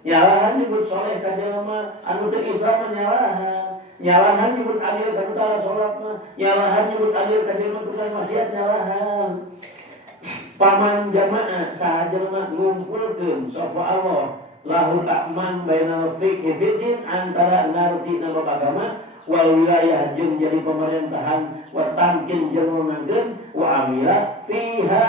nyalahan disebut soleh ka jelema anu teu Islam nyalahan nyebut adil ka tara salat mah nyalahan nyebut adil ka jelema tukang maksiat nyalahan paman jamaah sahajelma ngumpulkeun sapa Allah lahul a'man bainal fiqhi fiddin antara ngarti nama agama wal wilayah jeung jadi pemerintahan wa tamkin jeung nganggeun wa amila fiha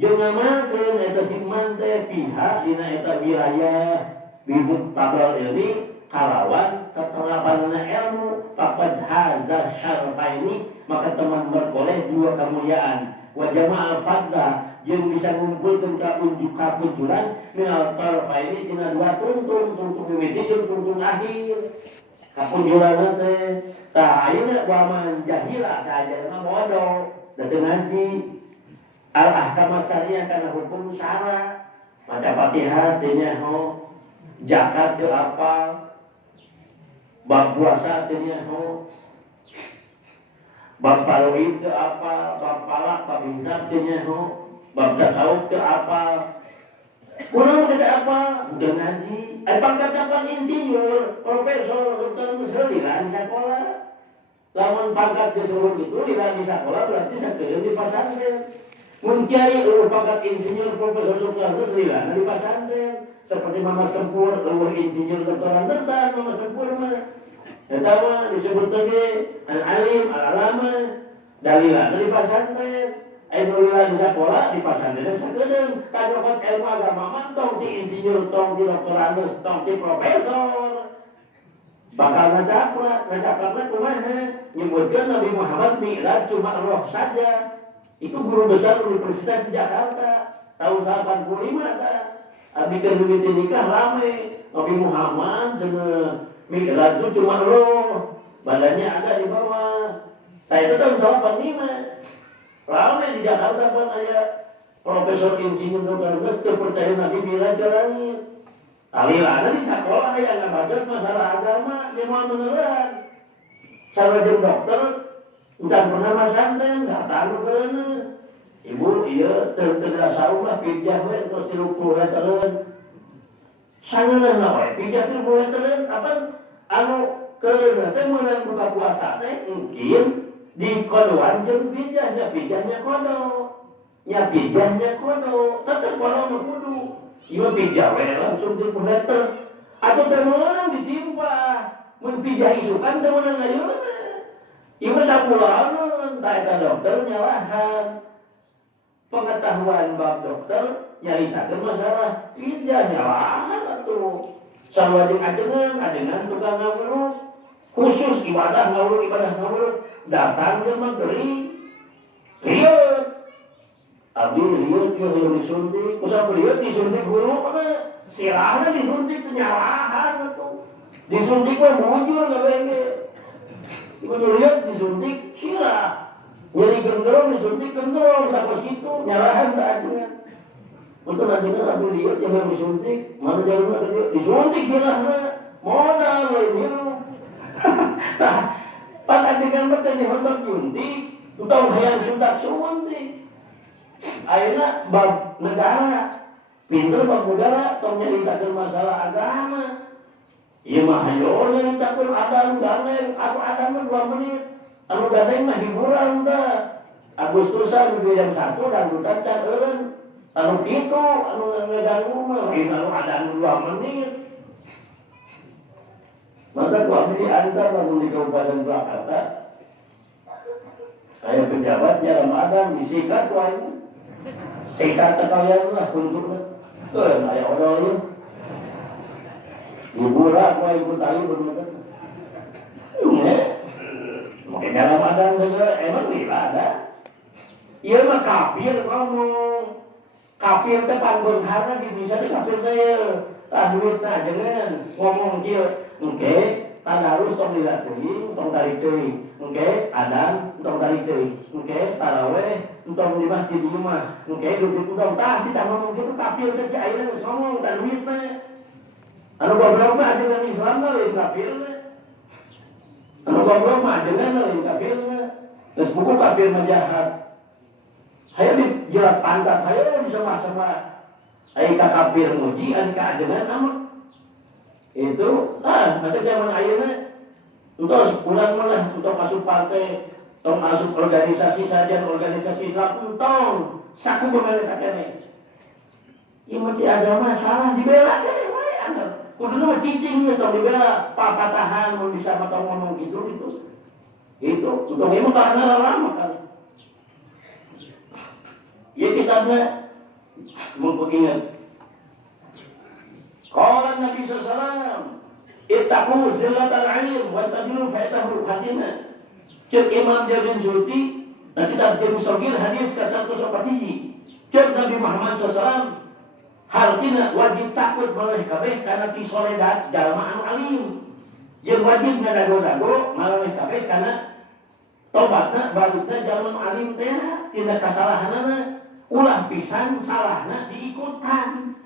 jeung ngamalkeun eta sikman teh fiha dina eta wilayah bibut tabal ilmi kalawan keterapanana ilmu faqad haza syarfaini maka teman berboleh dua kemuliaan wa jama'al fadla jeung bisa ngumpulkeun ka unjuk kapunjuran minal tarfaini dina dua tuntun mimiti jeung tuntun akhir kapunjuran teh tah ayeuna wa man jahila sahaja bodoh da teu ngaji al ahkam syariah kana hukum syara maca Fatihah teh nyaho zakat teu apal bab puasa teh nyaho bab paroid teu apal bab palak bab hisab teh nyaho bab tasawuf teu apal urang teu apal teu ngaji ai pangkat insinyur profesor doktor geus heula di sakola lamun pangkat geus gitu lila di sakola berarti sakeun di pasantren mun kiai pangkat insinyur profesor doktor geus lila di pasantren seperti Mama Sempur insinyur doktor Andersan Mama Sempur mah eta mah disebut tadi al-alim al-alama dalila di pasantren ilmu lila di sekolah di pasantren sakedeung kadopat ilmu agama mah tong di insinyur tong di doktorandes tong di profesor bakal ngacapratna kumaha nyebutkeun Nabi Muhammad mi'raj cuma roh saja itu guru besar Universitas di Jakarta tahun 85 tah abi keur mimiti nikah rame Nabi Muhammad jeung mi'raj itu cuma roh badannya ada di bawah tah itu tahun 85 ramai di Jakarta pun ada profesor insinyur dokter geus teu percaya Nabi mi'raj ke langit. Alilana di sekolah yang ngabajar masalah agama dia mau beneran. Sareng dokter encan pernah masantren datang keureuneun. Ibu ieu teu saeuh lah pijah we tos 30 metereun. Sangeunna we pijah 30 metereun apa anu keureuneun teh meunang buka puasa teh mungkin di kodoan jeung pijahnya kodo nya pijahnya kodo tetep kodo nu kudu ieu pijah we langsung 30 meter atuh teh meunang ditimpa mun pijah isukan teh meunang ayeuna ieu sapulaeun tah eta dokter nyalahan pengetahuan bab dokter nyaritakeun masalah pijah nyalahan atuh sawading ajengan tukang ngurus khusus ibadah ngawur datang ke mageri riut abdi riut yang disuntik usah riut disuntik guru mana silahnya disuntik penyalahan itu disuntik mah bujur gak benge itu riut disuntik silah nyeri genderong disuntik genderong sampai situ nyalahan tak ajengan untuk ajengan abdi riut yang disuntik mana jalan disuntik silahnya modal biru Pak dengan bertanya hendak nyuntik, utang hayang sundak suntik. Ayeuna bab negara, pinter bab negara, tong nyaritakeun masalah agama. Ieu mah hayo nyaritakeun adam gandeng, aku adam mah 2 menit. Anu gandeng mah hiburan tah. Agustusan di jam 1 dangdutan can eureun. anu kitu anu ngeganggu mah lain anu ada 2 menit. Maka 2 menit antar lalu di Kabupaten Purwakarta. Saya pejabatnya Ramadan disikat wae. Sikat sekalian lah untuknya. Aya orang ieu. Iburak wae ibu tali bener. Makanya Ramadan segala emang lila ada. Ieu mah kafir ngomong. Kafir teh pangbeunghana di Indonesia teh kafir teh duitna jangan ngomong kieu. Engke tadarus tong dilihat teuing, tong tarik teuing. Engke adan tong tarik teuing. Engke tarawih tong di masjid ieu mah. Engke duduk tong tah kita ngomong kitu kafir teh ayeuna geus ngomong tah duit mah. Anu goblok mah ajaran Islam mah lain kafir mah. Anu goblok mah ajaran lain kafir mah. Geus buku kafir mah jahat. Hayo dijelas pantat, hayo disema-sema. Ai ka kafir muji, ai ka ajaran amat. Itu, ada zaman ayeuna entos pulang malah untuk masuk partai, untuk masuk organisasi saja, organisasi Islam entong saku bemele kakene. Ieu mah agama salah dibela kene wae anggar. Kuduna mah cicing geus tong dibela, papatahan mun bisa mah tong ngomong gitu itu. Itu untuk ieu mah lama kali. Ya kitabna mumpung ingat. Qala Nabi sallallahu alaihi wasallam, ittaqu zillatal 'alim wa tadilu fa'tahu hadina. Cek Imam Jabir Suti, dan kitab Jami Sogir hadis ke-141. Cek Nabi Muhammad sallallahu alaihi wasallam, hartina wajib takut malih kabeh kana ti soledat jalma anu alim. Jeung wajib ngadago-dago malih kabeh kana tobatna balitna jalma anu alim teh tina kasalahanana. Ulah pisan salahna diikutan.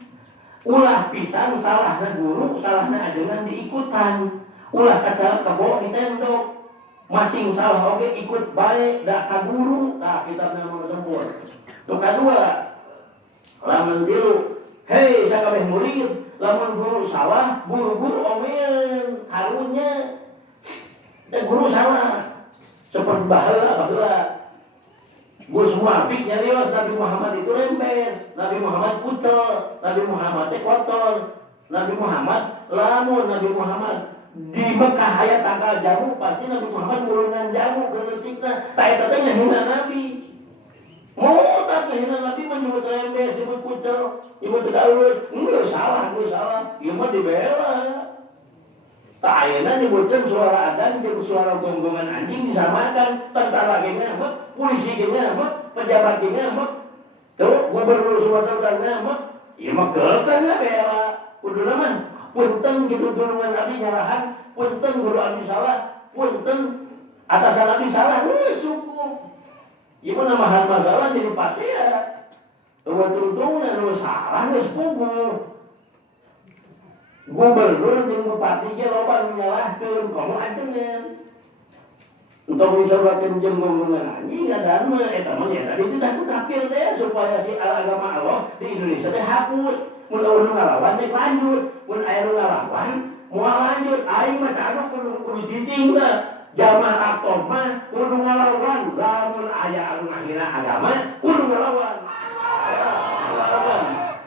Ulah pisan salahna guru, salahna ajengan diikutan. Ulah kacara kebo ditendok. Masing salah oge ikut bae da ka guru, tah kitabna mah sempur. Nu kadua, lamun dilu, hei sakabeh murid, lamun guru salah, guru-guru omeun harunya. Da guru salah. Cepet baheula. Gus Muafik nyarios Nabi Muhammad itu rembes, Nabi Muhammad kucel, Nabi Muhammad kotor, Nabi Muhammad lamun Nabi Muhammad di Mekah aya tanggal jamu pasti Nabi Muhammad ngurungan jamu ke letikna, ta eta teh nyahina Nabi. Mau tak nyahina Nabi menyebut rembes, disebut kucel, disebut daulus, enggak salah, ieu mah dibela. Tak ayeuna nyebutkeun suara adan jeung suara gonggongan anjing disamakan, tentara ge ngamuk, polisi ge ngamuk, pejabat ge ngamuk. Tuh gubernur Sumatera ngamuk, ieu mah keukeun bela. Kuduna mah punten gitu gulungan abi nyalahan, punten guru abi salah, punten atasan abi salah, cukup. Ieu mah namahan masalah jadi pasea. Eueuh tungtungna nu salah geus puguh. Gubernur jeung bupati ge loba nu nyalahkeun komo ajengan. Untuk misalkan jeung gonggongan anjing ngadan mah eta mah nya tadi teh kafir teh supaya si agama Allah di Indonesia teh hapus. Mun anu ngalawan teh lanjut, mun aya nu ngalawan moal lanjut. Aing mah cadok kudu cicing teh. Jamaah aktor mah kudu ngalawan, lamun aya anu ngahina agama kudu ngalawan.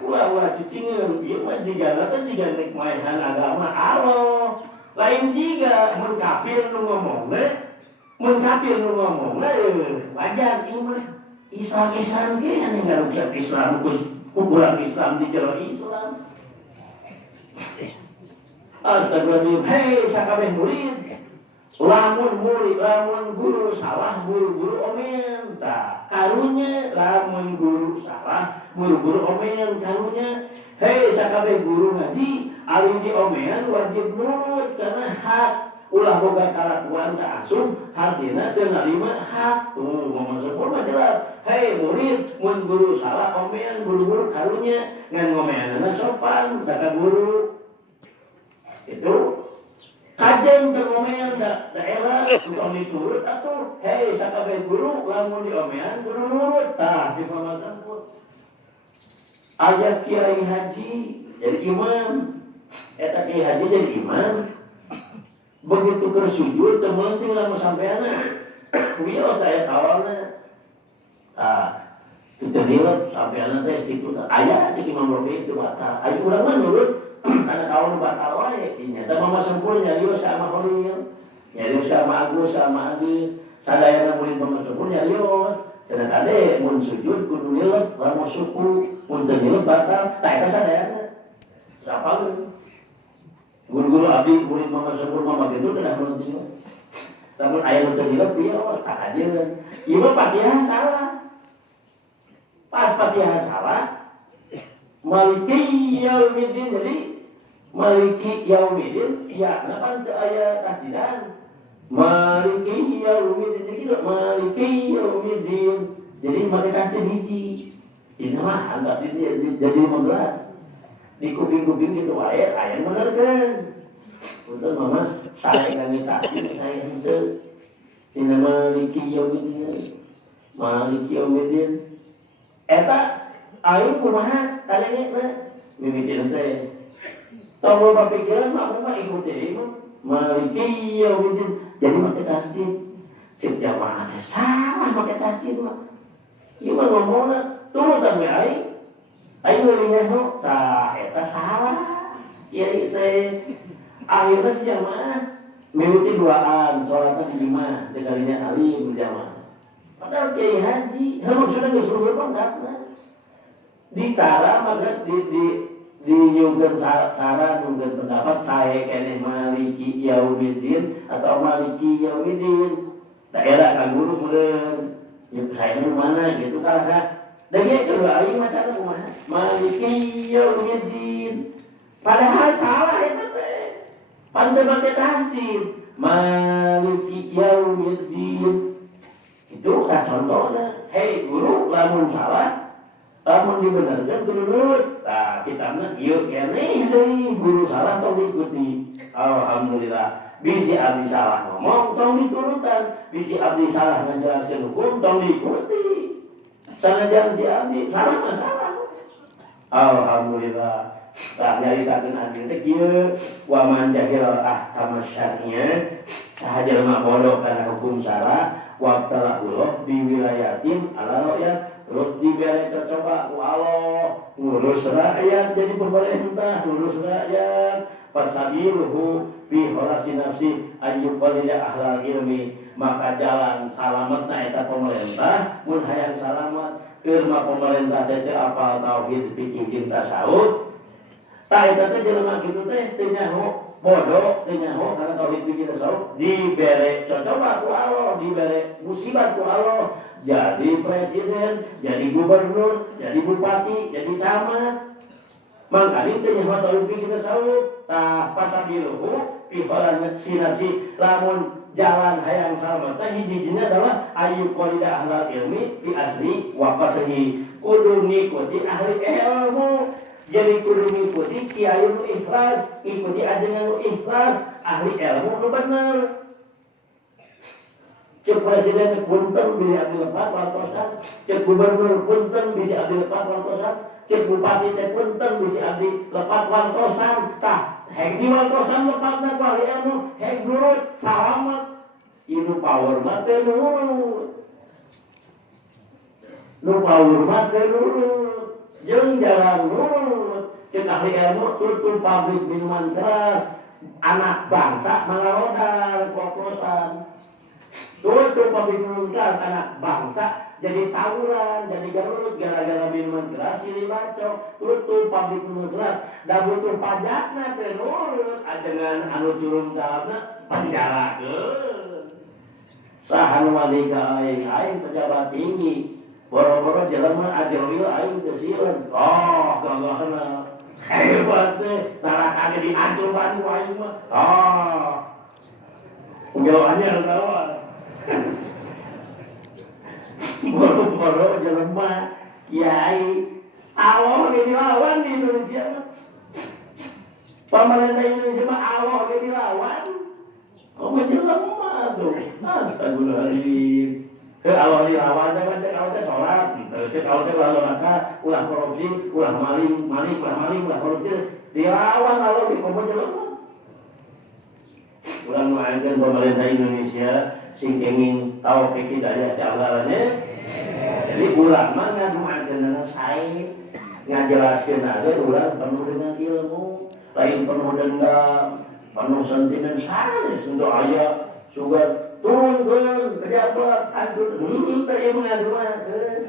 Ulah cicingeun ieu mah jigana teh jiga nek maehan agama Allah. Lain jiga mun kafir nu ngomongna, wajar ieu mah Islam ge anu ngarusak Islam ukuran Islam di jero Islam. Astagfirullah, hei sakabeh murid. Lamun guru salah, guru omen. Tah, karunya lamun guru salah, guru omen karunya. Hei sakabeh guru ngaji, ari di omean wajib nurut karena hak. Ulah boga kalakuan ka asuh, hartina teu narima hak. Tuh, ngomong sepur mah jelas. Hei murid, mun guru salah omean, guru karunya ngan ngomeanana sopan ka guru. Itu kajen pengomean daerah untuk diturut atau hei sakabeh guru lamun diomean guru nurut tah di pamasan pun ajak kiai haji jadi imam eta kiai haji jadi imam begitu bersujud tementing lamun sampeana wios aya tawalna tah Itu nilai sampai anak teh itu ayah cek Imam Rafi'i itu batal. Ayo urang mah nurut karena kawan batal wae. Nyata mama sempur nyarios sama Khalil. Nyarios sama Agus sama Adi. Sadayana murid mama sempur nyarios. Karena kade mun sujud kudu nilai lamun suku mun teu nilai batal. Tah eta sadayana. Siapa lu? Guru-guru abdi murid mama sempur mama gitu kena nilai. Namun ayah nu teu nilai bios tak ajeun. Ieu Fatihah salah. Pas Fatihah salah, Maliki Yaumiddin, jadi Maliki Yaumiddin, ya, kenapa itu ayat tasdidan? Maliki Yaumiddin, jadi Maliki Yaumiddin, jadi pakai tasdid hiji. Ini mah tasdid jadi 15. Di kuping-kuping itu ayat bener kan? Untuk mama, saya kami tasdid, saya itu. Ini Maliki Yaumiddin, Maliki Yaumiddin. Eta aing kumaha tadanya mah mimicin teh. Tong loba pikiran mah ikut deui mah. Maliki yaumiddin. Jadi make tasdid. Cek jamaah teh salah make tasdid mah. Ieu mah ngomongna turutan we aing. Aing leuwih nyaho tah eta salah. Ieu teh akhirna si jamaah mimiti duaan salatna di imah degarinya alim berjamaah. Padahal Kiai Haji, maksudnya nggak suruh berpendapatnya. Di cara maka di nyugun cara nyugun pendapat saya kene Maliki Yaumiddin atau Maliki Yaumiddin. Daerah kan guru meureun. Ya saya mana gitu karena dan dia kedua aing macam kumaha? Maliki Yaumiddin. Padahal salah itu teh. Pandai pakai tasdid. Maliki Yaumiddin. Itu kan contohnya, hei guru, lamun salah, lamun dibenarkan kudu nurut. Nah, kita mah ieu keneh deui guru salah tong diikuti. Alhamdulillah. Bisi abdi salah ngomong tong diturutan, bisi abdi salah ngajelaskeun hukum tong diikuti. Sanajan di abdi salah mah salah. Alhamdulillah. Tah nyaritakeun abdi teh kieu wa man jahil ahkam syar'iyya, sahaja bodoh kana hukum syara. Wabtalahullah di wilayatin ala rakyat, terus diberi coba ku Allah ngurus rakyat, jadi pemerintah ngurus rakyat. Fasabiluhu fi horasi nafsi ayyub walida ahlal ilmi, maka jalan salametna eta pemerintah mun hayang salamet keur pemerintah teh apal tauhid fikih tasawuf. Tah eta teh jelema kitu teh teu nyaho bodoh, tenyaho karena tauhid fikih tasawuf diberi coba ku Allah, diberi musibah ku Allah, jadi presiden, jadi gubernur, jadi bupati, jadi camat. Mangkali tenyaho tauhid fikih tasawuf, tah pasabiluhu fi sinapsi, lamun jalan hayang salamet hiji-hijinya adalah ayyub qalida ahlal ilmi fi asli wa qadhi, kudu ngikuti ahli ilmu. Jadi kudu ngikuti kiai nu ikhlas, ikuti ajengan nu ikhlas, ahli ilmu nu bener. Cek presiden punten bisa abdi lepat wantosan, cek gubernur punten bisa abdi lepat wantosan, cek bupati teh punten bisa abdi lepat wantosan. Tah, hek di wantosan lepatna ku ahli ilmu, hek nurut salamet. Ieu power mah teh nurut. Nu power mah teh nurut. Jeung jalan nurut, cek ahli ilmu tutup pabrik minuman keras, anak bangsa mangalodar koplosan. Tutup pabrik minuman keras, anak bangsa jadi tawuran, jadi garut gara-gara minuman keras silih bacok. Tutup pabrik minuman keras, da butuh pajakna teh nurut, ajengan anu curun salamna penjarakeun. Sahan wadika aing pejabat tinggi. Boro-boro jelema ajril aing teu sieun. Oh, gagahna hebat teh, neraka ge diancurkan ku aing mah. Oh. Jawabannya lawas. Boro-boro jelema kiai Allah ge dilawan di Indonesia mah. Pemerintah Indonesia mah Allah ge dilawan. Oh, jelema tuh. Astagfirullahaladzim. Allah dilawan teh cek Allah teh salat, cek Allah teh ulah neraka, ulah korupsi, ulah maling, ulah korupsi. Dilawan Allah di kumpul jelema. Ulah ngajeun pemerintah Indonesia sing kenging tahu fikih dari Allah Jadi ulama ngaduakeun sae ngajelaskeun aja urang penuh dengan ilmu, lain penuh dendam, penuh sentimen sanes untuk aya sugar turunkeun pejabat hancur teu ngaduakeun.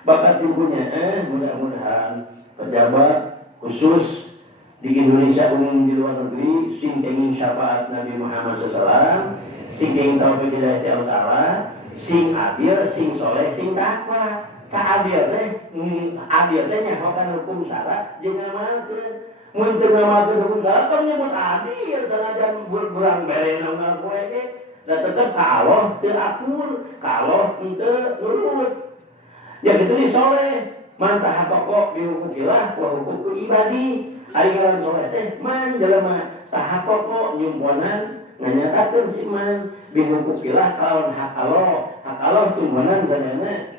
Bakat ibunya mudah-mudahan pejabat khusus di Indonesia umum di luar negeri sing kenging syafaat Nabi Muhammad SAW, sing kenging taufik hidayah Allah, sing adil, sing soleh, sing takwa. Ka adil teh nyahokan hukum syarat jeung ngamalkeun. Mun teu ngamalkeun hukum syarat tong nyebut adil sanajan burang bere nang poe ge. Da tetep ka Allah teu akur, ka Allah henteu nurut. Ya gitu nih soleh, mantah pokok dihukumillah, wa hukum ibadi. Ari ngaran soleh teh man jelema tahap pokok nyumponan nganyatakeun si man bihukumillah kalawan hak Allah cumponan sadana.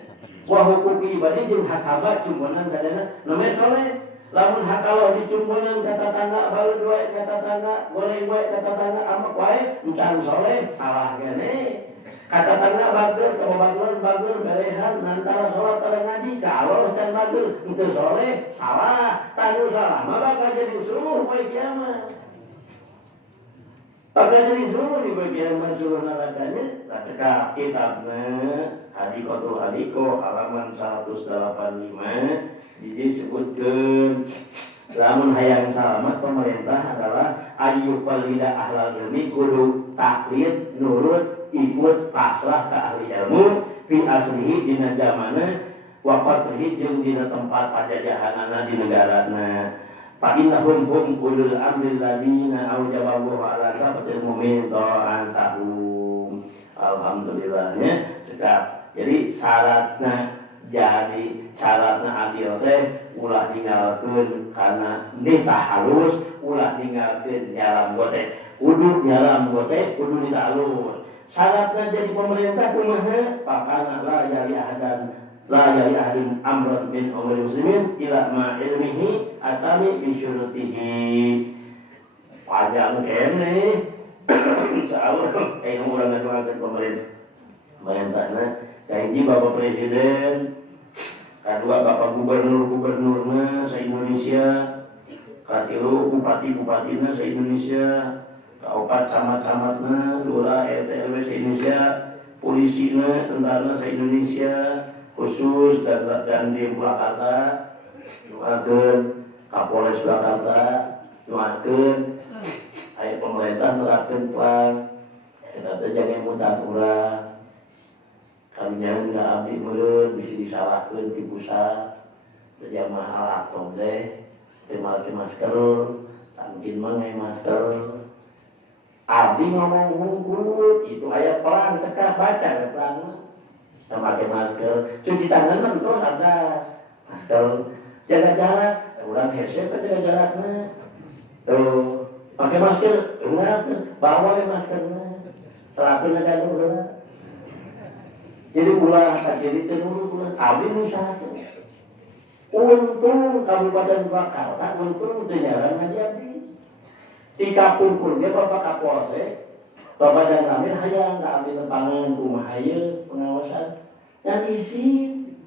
Wa hukum ibadi jeung hak hamba cumponan sadana. Namanya soleh. Lamun hak Allah dicumponan kata tangga baeud wae kata tangga, goleng wae kata tangga amak wae encan soleh, salah gane. Kata tangga bager, kebabaturan bager, berehan, antara sholat ada ngaji, kalau can bager, itu soleh, salah, tanu salah, maka bakal jadi suruh baik kiamat. Bakal jadi suruh di baik kiamat suruh nerakanya, tak cekap kitabnya, Hadiko halaman 185, disebutkan, lamun hayang salamat pemerintah adalah ayyuqallida ahlal ilmi kudu taklid nurut ikut pasrah ke ahli ilmu fi aslihi dina zamana wa qatrihi jeung dina tempat pajajahanana di negarana. Fa innahum hum ulul amri alladziina aujaballahu ala sabatil mu'min ta'an tahum. Alhamdulillahnya cekap. Jadi syaratna adil teh ulah ninggalkeun kana nitah halus, ulah ninggalkeun nyalam gote. Kudu nyalam gote, kudu nitah halus. Syaratnya jadi pemerintah kumaha pakana la yali ahadun amran min umur muslimin ila ma ilmihi atami bi syurutihi. Panjang kene insyaallah aya urang ngadoakeun pemerintahna kahiji Bapak Presiden, kedua Bapak Gubernur-gubernurna se-Indonesia, katilu bupati-bupatina se-Indonesia, kaopat camat-camatna, lurah RT RW se-Indonesia, polisina, tentara se-Indonesia, khusus dan di Purwakarta, nyuakeun Kapolres Purwakarta, nyuakeun aya pemerintah nerapkeun plan, eta teh jangan mudah urang. Kami jangan nggak abdi meureun bisa disalahkeun ti pusat, teu mahal atom teh, teu make masker, tangkin mah ngai masker. Abdi ngomong hungkul, itu aya pelan cekap baca ya pelan mah. Make masker, cuci tangan mah terus ada masker, jaga jarak, urang hese pa jaga jarakna. Tuh, pakai masker, enggak, bawa maskerna, serapin aja dulu. Jadi ulah sakit itu dulu abdi misalnya. Untung Kabupaten Purwakarta, untung denyaran ngaji abdi. Di kapungkur dia Bapak Kapolsek, Bapak dan Ramil hayang nggak ambil pangan kumaha ieu pengawasan dan izin.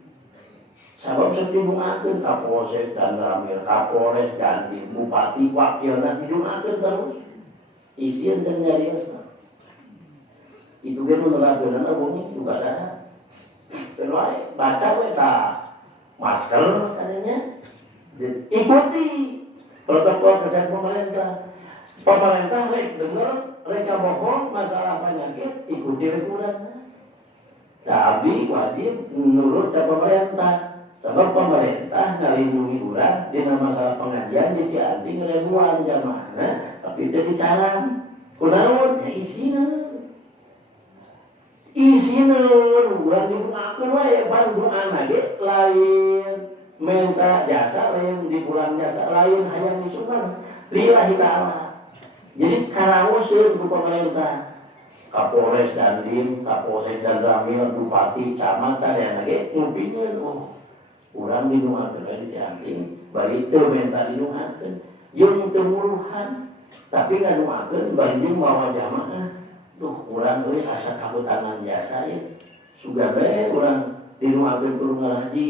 Sabab sedihungakeun Kapolsek dan Ramil, Kapolres dan Bupati wakilna didungakeun terus. Izin dan nyarios. Itu kan menerapkan bumi juga saha. Kenapa baca weta masker katanya ikuti protokol kesehatan pemerintah. Pemerintah rek dengar mereka bohong masalah penyakit ikuti regulasinya. Tapi wajib menurut pemerintah. Sebab pemerintah ngalindungi urang dina masalah pengajian di Cianti ngeribuan jamaahna tapi teu dicalang. Kunaon ya isina urang dibukakeun wae bantuan ge lain minta jasa lain di bulan jasa lain hayang disumbang lillahi ta'ala. Jadi karaoseun ku pemerintah Kapolres Dandim, Kapolsek dan Ramil, Bupati, Camat sadayana ge ngupikeun urang didungakeun di Ciamping bari teu minta didungakeun jeung teu muluhan tapi ngaduakeun bari jeung mawa jamaah. Tuh urang euy asa kabutanan jasa ieu. Suga bae urang dinuakeun kudu ngaji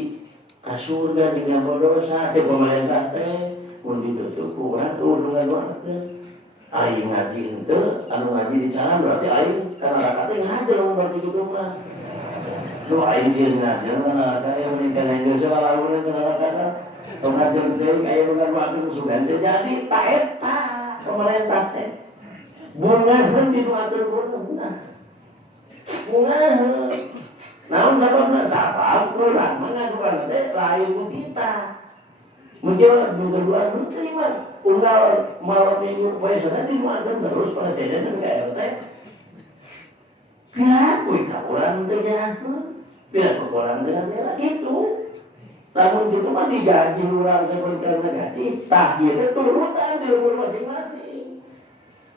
ka surga jeung dosa teh pemerintah teh mun ditutup urang kudu ngaduakeun aing ngaji henteu anu ngaji di sana berarti aing ka neraka teh ngahadeung berarti kitu mah so aing sieun ngaji ka neraka yang menikah Indonesia lalunan ka neraka tong ngajeun teh aya nu ngaduakeun sugan teh jadi ta eta pemerintah teh bungaheun dinuakeun kudu bungaheun naon sababna sabab urang mah ngaduan teh lain ku kita mungkin juga dua terima unggal malam minggu biasanya dimuatkan terus presiden dan KRT ya kuih kapuran dengan biar kekurangan dengan dia gitu namun gitu mah digaji orang seperti negatif takdirnya turutan di rumah masing-masing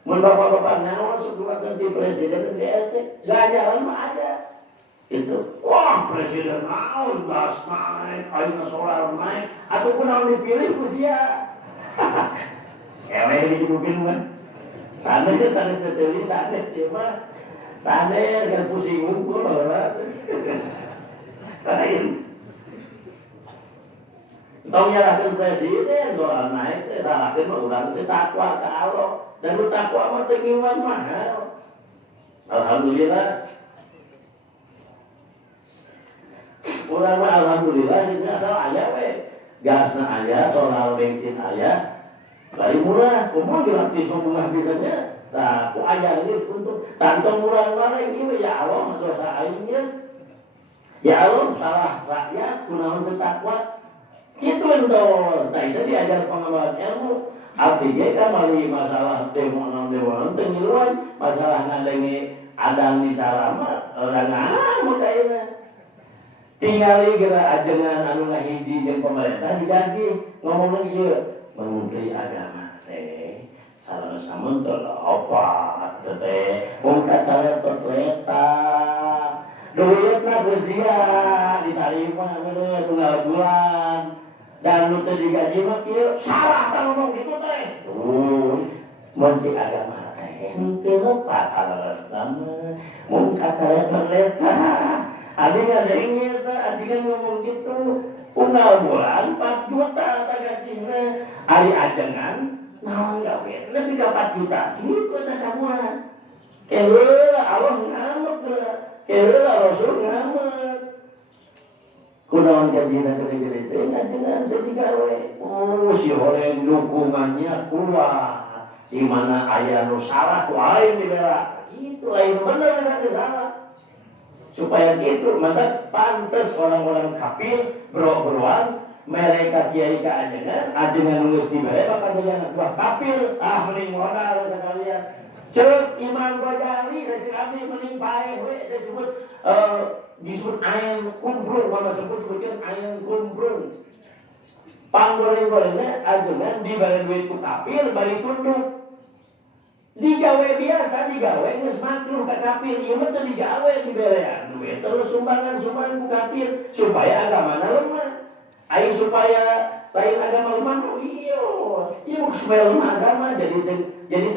mun bapak-bapak naon sebelum ganti presiden dan KRT gak jalan mah ada itu wah presiden naon gas naik ayeuna solar naik ataupun naon dipilih ku sia ewe didudukin mah sanes teteuing sanes ieu mah sanes kan pusing unggul lah lain tong nyalahkeun presiden soal naik teh salahkeun mah urang teh takwa ka Allah dan nu takwa mah teu ngiwan mahal alhamdulillah urang mah alhamdulillah jeung asal aya we gasna aya solar bensin aya bari murah kumaha gratis mah bisanya tah ku aya geus untuk tantong urang mah ieu ya Allah dosa aing ya Allah salah rakyat kunaon teu takwa kitu entos tah itu diajar pengembangan ilmu abdi ge kan mali masalah demo naon teu ngiluan masalah ngadenge adang di salama urang mah kaina tingali geura ajengan anu ngahiji jeung pemerintah digaji ngomongna ieu Menteri Agama teh salah samuntul opat teh mun kacare perleta duitna geus sia ditarima bener tunggal bulan dan nu teu digaji mah kieu salah tah ngomong kitu teh Menteri Agama teh henteu lepas salerosna mun kacare perleta abi ngadengin adigan ngomong gitu unggal bulan 4 juta tak gajina ari ajengan naon gawe lebih ka 4 juta itu ada samuan keheula Allah ngamek keheula Rasul ngamek kunaon gajina gede-gede teh ajengan teh digawe si horeng dukungannya kuat di mana aya nu salah ku aing dibela itu aing bener dengan salah supaya gitu maka pantas orang-orang kafir bro-broan mereka kiai ka ajengan nulus dibere bakal jadi anak buah kafir mending modal sekalian cek Imam Ghazali resi abdi mending paeh we disebut ayen kumbrung kalau sebutkeun ayen kumbrung panggoreng-gorengnya ajengan dibere duit ku kafir bari tunduk digawe biasa digawe geus makruh ka kafir ieu mah teu digawe diberean duit terus sumbangan ku kafir supaya agamana lemah aing supaya lain agama lemah ieu supaya lemah agama jadi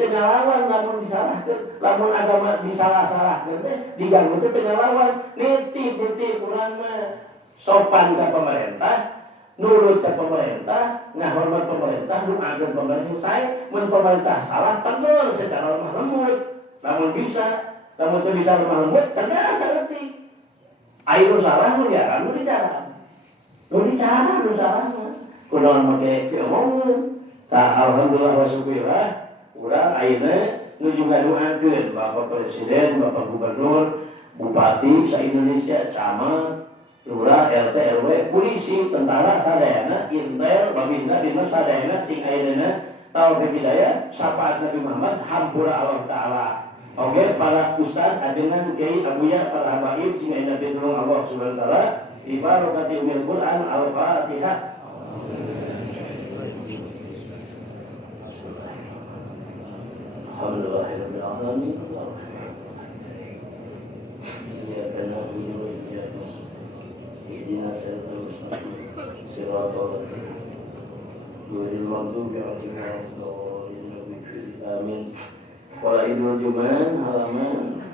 teu ngalawan lamun disalahkeun lamun agama disalah-salahkeun teh diganggu teh teu ngalawan nitip urang mah sopan ka pemerintah nurut ke pemerintah, ngahormat pemerintah, doakeun pemerintah saya, mun pemerintah salah tegur secara lemah lembut. Namun bisa lemah lembut, tegas ngerti. Ayo salah nu ya, nu dicara. Nu salah. Kunaon make omongan. Tah alhamdulillah wa syukurillah, urang ayeuna nu juga doakeun Bapak Presiden, Bapak Gubernur, Bupati sa-Indonesia, camat lurah, RT, RW, polisi, tentara, sadayana, intel, babinsa, dinas, sadayana, sing ayeuna taufik hidayah, syafaat Nabi Muhammad, hampura Allah Ta'ala. Oke, para ustaz, ajengan, kiai, abuya, para habaib, sing ayeuna pitulung Allah Subhanahu wa Ta'ala, di barokati umil Quran, Al-Fatihah. Alhamdulillahirabbil alamin. Ya kana ya Ihdina siratal mustaqim siratal ladzina an'amta 'alaihim amin. Qala Ibnu Juman halaman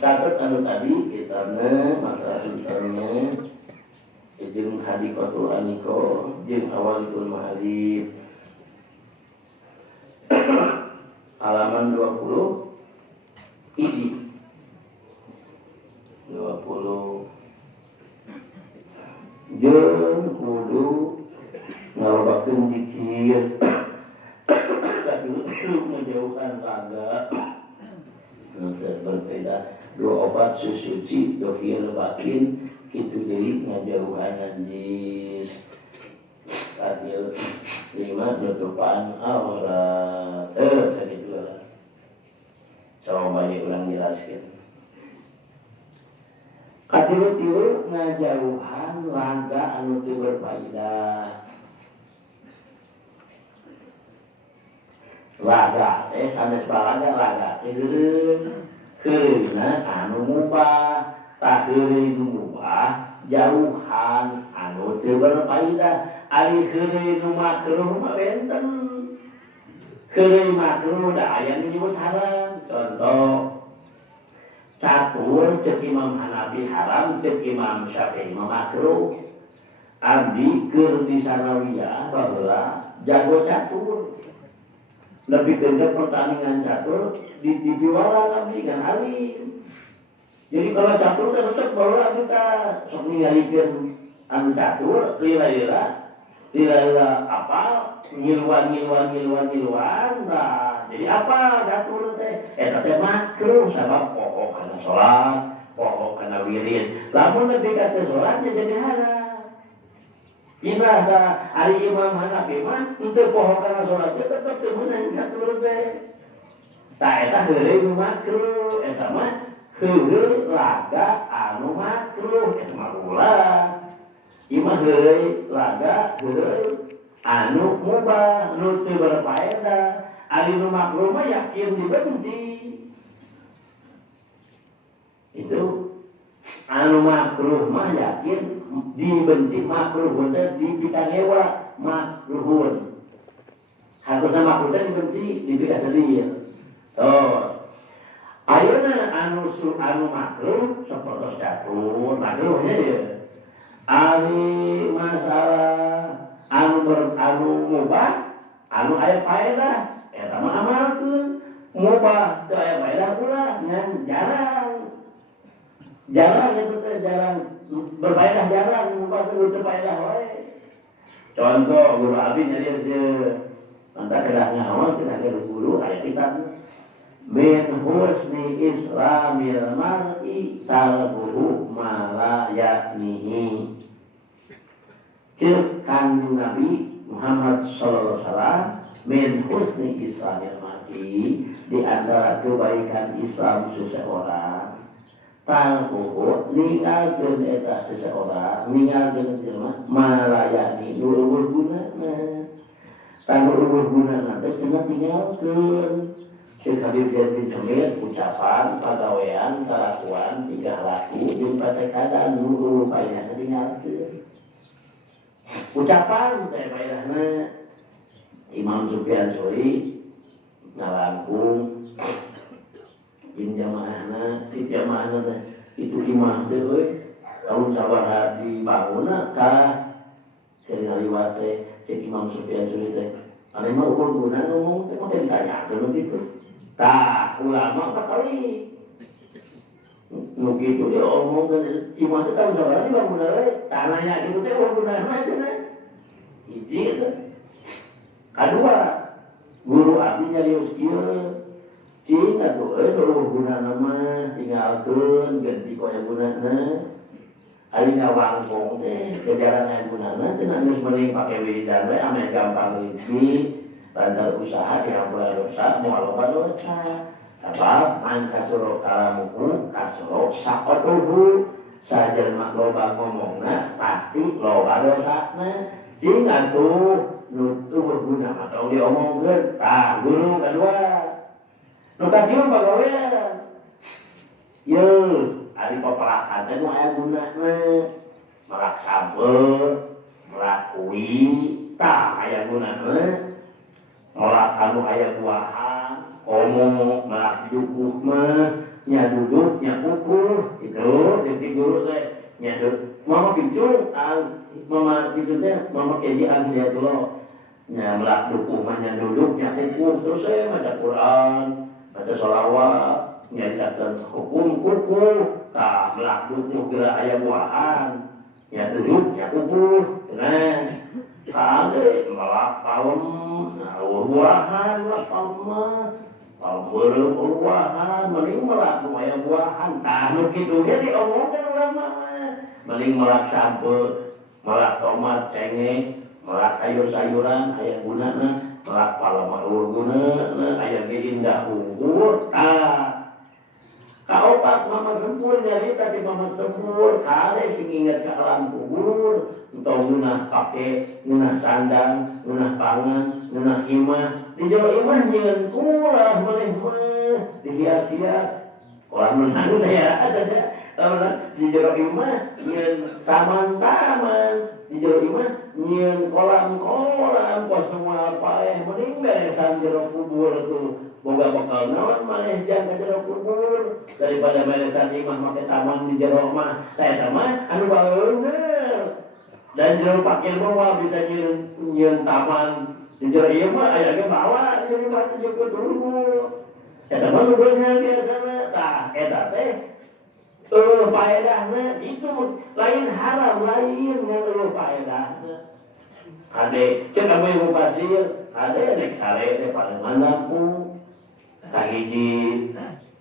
catat anu tadi kita masalah misalnya jeung hadikotul aniko jeung awalikul ma'arif halaman 20 isi 20 jeung kudu ngalobakeun zikir katilu ngejauhan raga berbeda dua obat susuci dohir batin kitu deui ngajauhan najis adil 5 nutupan aurat sakitu lah coba bae ulang jelaskeun katilu ngajauhan laga anu teu berfaedah laga sanes balaga laga keurina anu mubah tak keurina mubah jauhan anu teu berfaedah ari keurina makruh mah benten keurina makruh da aya nu nyebut haram contoh catur cek Imam Hanafi haram cek Imam Syafi'i makruh abdi keur di sanawiyah baheula jago catur lebih genggam pertandingan catur di TV-wala kami kan alim. Jadi kalau catur kan resep bahwa kita sok ninggalikeun anu catur lila-lila apa ngiluan nah jadi apa catur teh eta teh makruh sabab pokok kana salat pokok kana wirid lamun nepi ka teh salatnya jadi haram. Inilah hari Imam Hanafi mah untuk pohon karena sholatnya tetap temenan catur teh. Tak eta heureuy makruh, eta mah heureuy laga anu makruh, eta mah ulah. Imah heureuy laga heureuy anu mubah, nu teu berfaedah. Ari nu makruh mah yakin dibenci. Itu anu makruh mah yakin dibenci makruh bener dipikanewa makruhun harusnya makruh teh dibenci dipika sendiri ayeuna anu makruh sapertos catur makruhnya ya ari masalah anu mubah anu aya paedah eta mah amalkeun mubah teu aya paedah pula ngan jarang itu teh jarang berfaedah jarang mubah teh teu faedah wae contoh guru abi nyari sieun anta kedah ngaos kita ke guru aya kitab min husni islamil mar'i tarkuhu ma la yaknihi ceuk kanjeng Nabi Muhammad sallallahu alaihi wasallam min husni islamil mar'i di antara kebaikan Islam seseorang talkuhu ninggalkeun eta seseorang ninggalkeun jelema malayani nu eueuh gunana tanu eueuh gunana teh cenah tinggalkeun ceuk Habib Jati Semir ucapan pagawean kalakuan tingkah laku jeung patekadaan nu eueuh paedah tinggalkeun ucapan teh paedahna Imam Sufyan Tsauri ngalangkung jeung jamaahna ti jamaahna teh itu imah teh euy lamun sabaraha dibangunna ka keur ngaliwat teh cek Imam Sufyan Tsauri teh ane mah ukur guna ngomong teh mah ditanyakeun kitu tah ulama kali nu kitu dia omong ke imah teh tahun sabaraha dibangunna we tananya kitu teh ukur gunana cenah hiji teh kadua guru abdi nyarios kieu cing atuh eueuh gunana mah tinggalkeun ganti koya gunana ari ngawangkong teh kejaran aya gunana cenah geus mending pake wiridan we ame gampang rinci lancar usaha dihampura dosa moal loba dosa sabab man kasuro kalamuhu kasuro sakotuhu sajelma loba ngomongna pasti loba dosana cing atuh nu teu berguna mah tong diomongkeun tah guru kadua nu kadieu pagawean yeuh ari papelakan teh nu aya gunana merak sabeur merak kui tah aya gunana merak anu aya buahan komo merak dukuh mah nya duduk nya kejian dia tuh nyamlak dukungannya duduknya hukum terus saya baca Quran baca sholawat nyatakan hukum kuku melak duduk kira ayam buahan ya duduknya kuku nah kali melak palem buahan lah palem palem buahan mending melak ayam buahan tahu gitu jadi omongkan ulama mending melak sampai melak tomat cengeng melak sayur-sayuran ayam gunana melak palama gunana ayam indah unggul kaopat mama sempur nyarita di mama sempur kare sing ingat ke alam kubur entah gunah pake gunah sandang gunah pangan gunah imah di jawa imah nyen kulah boleh dihias-hias orang menang ya ada di jawa imah nyen taman-taman di Jawa Imah nyen kolam-kolam pas semua paeh mending beresan jero kubur tuh boga bakal naon maneh jang ka jero kubur daripada beresan imah make taman di jero mah saya mah anu baeungeul dan jero pakir mah bisa nyen taman di jero ieu mah aya ge bawa jadi mah jemput dulu eta mah nu beungeul biasana tah eta teh faedahnya itu lain haram lain yang faedahnya ada cek kamu yang pasir ada nek sare paling manapun kahiji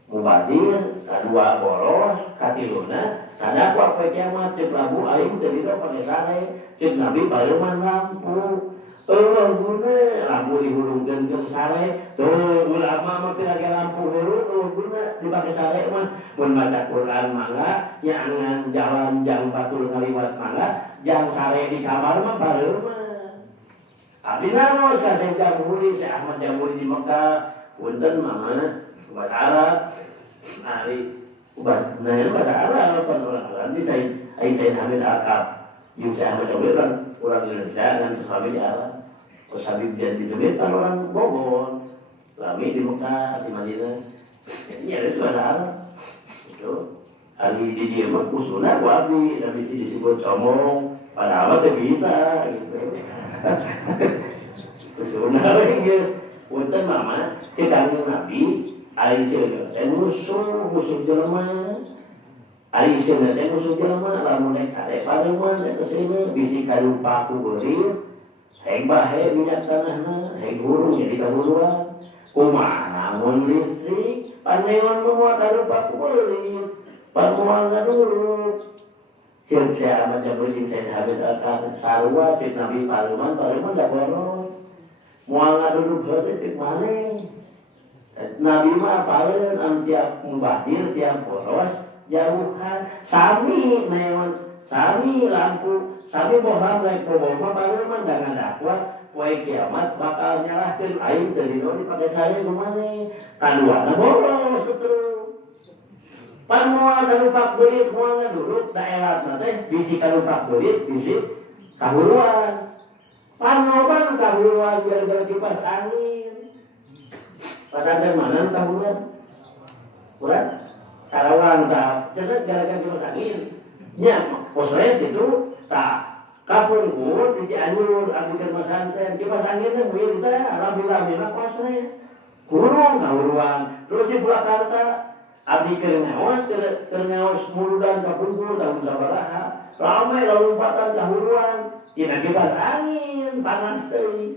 mubadir kadua boros katiluna kada kuat kiamat cek labu aing teu dina pake sare cek nabi paling lampu guna lampu dihulungkeun jeung sare tuh ulama mah teu lagi lampu heureuh guna dipake sare mah mun maca Quran mangga nyangan jalan jang batul ngaliwat mangga jang sare di kamar mah bareu mah abdi naos ka Syekh Jamhuri Syekh Ahmad Jamhuri di Mekah punten mama bahasa Arab ari bahasa Arab pan urang nanti saya Hamid Akab yung Syekh Ahmad Jamhuri orang Indonesia dan Habib Arab terus Habib jadi Jembetan orang Bogor lami di Mekah di Madinah ini ada bahasa Arab itu hari di dia mah kusuna ku abdi tapi disebut somong padahal teh bisa gitu kusuna geus punten mama cek Nabi ari seueur teh musuh jelema ari seueur teh musuh jelema lamun nek sare padeungan eta seueur bisi kalupa ku beurir heng bahe minyak tanahna heng hurung jadi kahuluan kumaha mun listrik paneon semua kalupa ku beurir pamual ngadurut cek saya Ahmad Jamhuri saya Habib Akad sarua cek Nabi paluman da boros mual ngadurut teh cek maneh Nabi mah paling tiap mubadir tiap boros jauhan sami neon sami lampu sami bohlam naik bohlam mah paling mah dengan dakwah poe kiamat bakal nyalahkeun aing teu dino dipake saya kumaneh kaduana boros terus pan moal kalupak beurit moal ngadurut daerahna teh bisi kalupak beurit bisi kahuluan pan loba kahuluan gara-gara kipas angin pasal mana tahunan, kurang Karawang tak cerdas gara-gara kipas angin, nya posres itu tak kapung kur di Cianjur abikan pesantren kipas anginnya minta alhamdulillah posres kurung kahuluan terus di Purwakarta abikan ngawas muludan kapungkur tahun sabaraha ramai lalu lompatan kahuluan tina kipas angin panas teh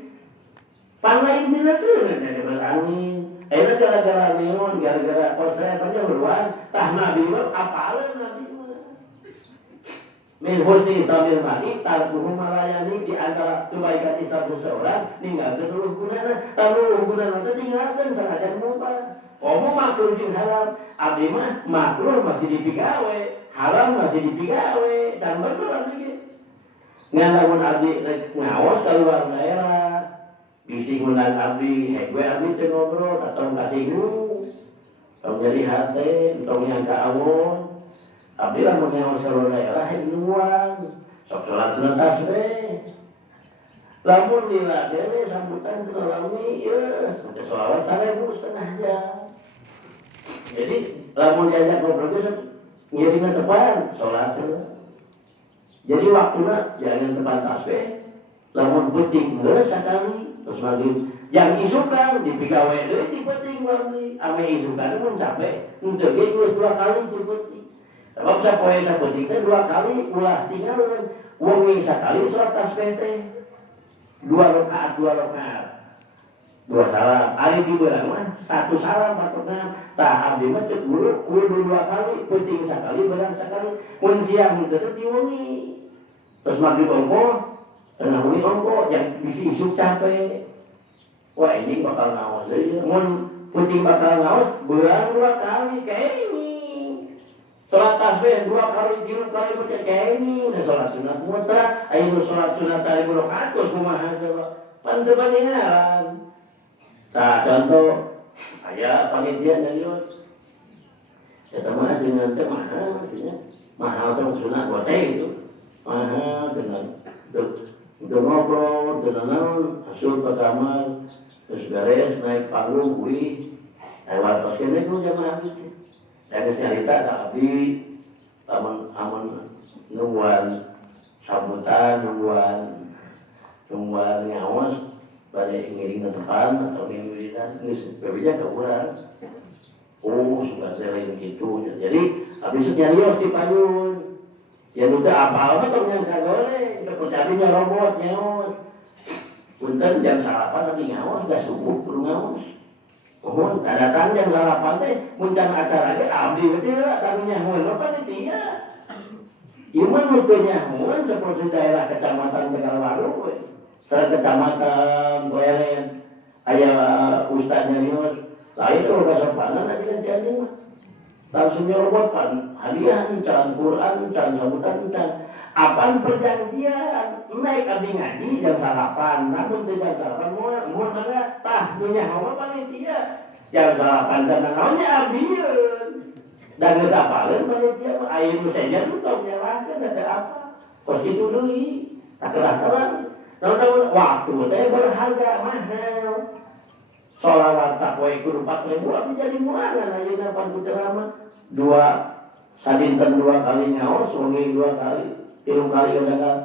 panlain bila seueur jadi berangin eta gara-gara neon gara-gara persen penyuluan tah nabi mah apaleun nabi mah min husni sabil mani tarkuhu malayani di antara kebaikan Islam seseorang ninggalkeun uluh gunana tamu gunana teh ninggalkeun sanajan mubah omong makruh jeung haram abdi mah makruh masih dipigawe haram masih dipigawe can bener abdi ge ngan lamun abdi ngaos ka luar daerah bisi ngundang abdi, gue abdi teu ngobrol atau kasih tong jadi hate, tong nyangka awon abdi lah menyawa seluruh daerah nuan sok sholat sunat tasbih lamun diladene sambutan selawami yes maca sholawat 1.5 jam jadi lamun diajak ngobrol itu ngiringna depan sholat jadi waktunya jangan depan tasbih lamun penting geus sakali terus maghrib yang isukan dipigawe deui di penting maghrib ame isukan mun capek untuk ge geus 2 kali di penting sebab sapoe sapenting teh 2 kali ulah tinggalkeun wong sakali salat tasbih teh 2 rakaat 2 salam ari di beurang mah 1 salam patokan tah abdi mah cek guru kudu 2 kali penting sakali beurang sakali mun siang teh diwengi terus maghrib ongko tengah wengi ongko yang bisi isuk capek wah ini bakal ngawas deui mun penting bakal ngawas beurang 2 kali kayak ini salat tasbih 2 kali 3 kali baca kayak ini udah salat sunat mutlak ayo salat sunat 1000 rakaat terus kumaha coba pan teu paninggalan. Nah contoh aya panitia nyarios eta mah dengan teh mahal teh sunat buat itu mahal dengan untuk ngobrol dengan naon asup ke kamar terus beres naik panggung kuwi lewat pas kene ku jamaah itu saya cerita tak abdi aman nungguan sambutan nungguan ngawas pada ngiring ke depan atau ngiring geus bebeja ka urang sudah sering gitu jadi habis itu nyarios di payun ya udah apa-apa tuh yang kagoleh seperti abinya robot nyawas punten jam sarapan tapi ngawas gak subuh perlu ngawas mohon datang jam sarapan teh muncang acara ge abdi betul lah tapi nyahuan apa panitia iman mutu nyahuan seperti daerah kecamatan Tegalwaru serta kecamatan Pleren aya ustaz nyarios lain kalau kesopanan aja kan jadi mah langsung nyerobot pan hadiah can Quran can sambutan can apaan perjanjian naik abdi ngaji jam sarapan namun di jam sarapan mau mana tah dunia hawa panitia jam sarapan dan naonnya abdieun dan geus apaleun panitia air saja lu tau nyalahkeun ada apa kos kitu deui tak terang waktu teh berharga mahal sholawat sapoe kudu 4.000 tapi jadi murahan ayeuna pan ceramah 2 sadinten 2 kali ngaos wengi 2 kali 3 kali kadang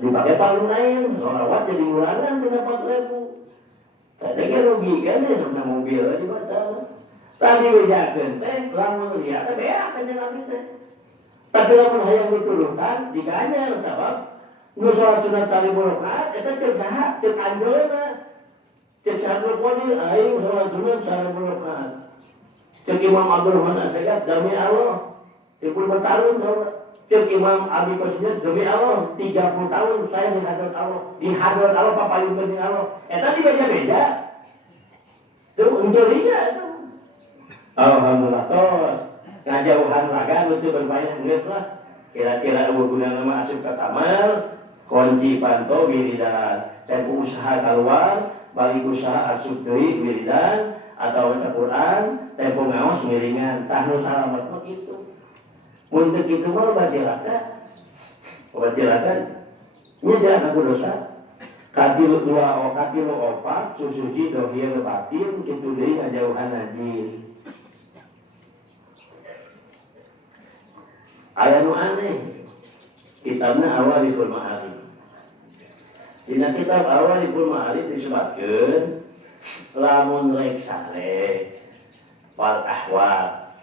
dipakai palu lain sholawat jadi murahan tina 4.000 kadang rugi kan ya sama mobil di baca tadi bejakeun teh lamun lihat teh beak aja nabi teh tapi lamun hayang ditulukan diganyar sabab nu salat sunat 1000 rakaat eta cek saha cek anjeunna cek Syahdur Qadir aing salat sunat 1000 rakaat cek Imam Abdul Rahman As-Sayyid demi Allah 30 tahun cek Imam Abi Qasim demi Allah 30 tahun saya di hadirat Allah papayun dening Allah eta dibeja-beja tuh untuk liga itu alhamdulillah tos ngajauhan laga betul berbanyak geus lah kira-kira guna nama asup ka kamar kunci panto wiridan dan usaha keluar balik usaha asup deui wiridan atau baca Quran tempo ngaos ngiringan tahnu salamet mah kitu mun teu kitu mah bajilaka nya jalan aku dosa katilu 4 susuci dohir batin kitu deui ngajauhan najis aya nu aneh kitabna Awaliful Ma'arif dina kitab Awaliful Ma'arif disebutkeun lamun rek saleh wal ahwat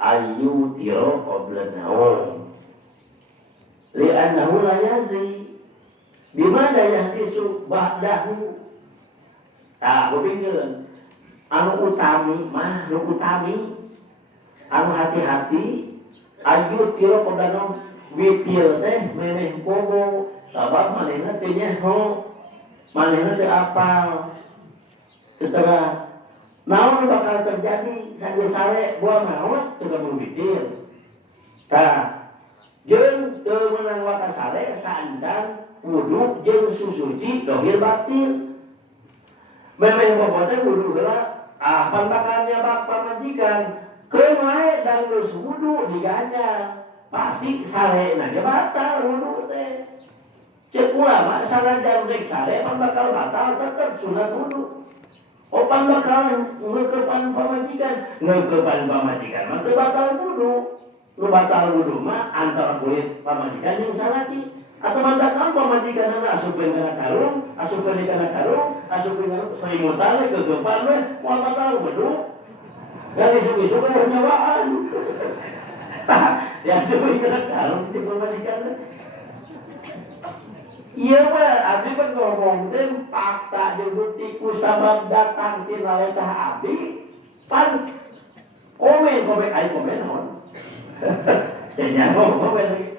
ayu tiro qabla naum li'annahu la yadri bimana yahdisu ba'dahu kupingkeun anu utami anu hati-hati ayu tiro qabla naum witir teh memeh bobo sabab manehna teh nyeho manehna teh apal setelah naon bakal terjadi sampai sare buah naon teu kudu witir tah jeung teu meunang waka sare saancan wudu jeung susuci dohir batin memeh bobo teh wudu heula pan bakal nyabak pamajikan keun wae dan geus wudu diganjal pasti sare na ge batal wudu teh cek ulama sanajan rek sare pan bakal batal tetep sunat wudu pan bakal ngeukepan pamajikan mah teu batal wudu nu batal wudu mah antara kulit pamajikan jeung salaki Atau mantan apa majikan anak asupin kana karung, asupin kana karung, asupin kana selimutan ke depan we, mau apa tahu bedu. Dari isu-isu kan nyawaan. Ya asupin kana karung di majikan. Iya mah, abdi kan ngomong teh fakta jeung bukti ku sabab datang ti laletah abdi. Pan komen ai komen naon. Tanya komen lagi.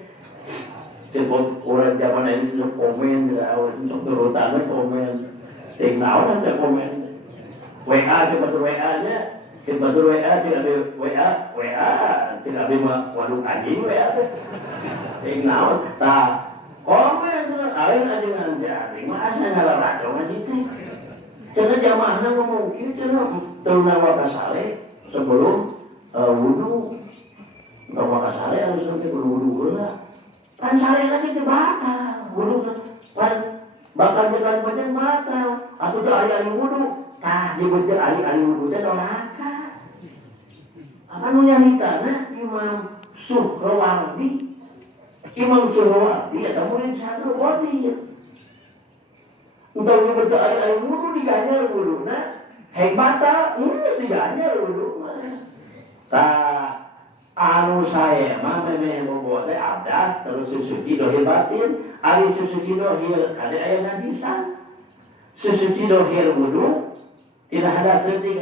Sebab orang zaman ini sudah komen, untuk turutannya komen. Tinggal ada komen. WA cepat WA-nya, cepat WA tidak ada WA tidak ada waduk anjing WA. Tinggal, tak komen lain aja ngajarin, masa ngalah racun aja itu. Karena jamaahnya ngomong gitu, turun wakasale sebelum wudu, wakasale harus sampai wudu lah. Kan sare lagi dibakar, wudu kan bakal jalan panjang bakar. Aku tuh ari wudu, dibejer ari wudu teh doraka. Apa nu nyarita Imam Suhrawardi ada murid satu wadi. Untuk dibejer ari wudu diganjar wuduna, hebata mesti diganjar wuduna. Anu saya mah memang membuat abdas terus susuci dohir batin, ari susuci dohir kada aya najisan, susuci dohir wudu tidak ada setik,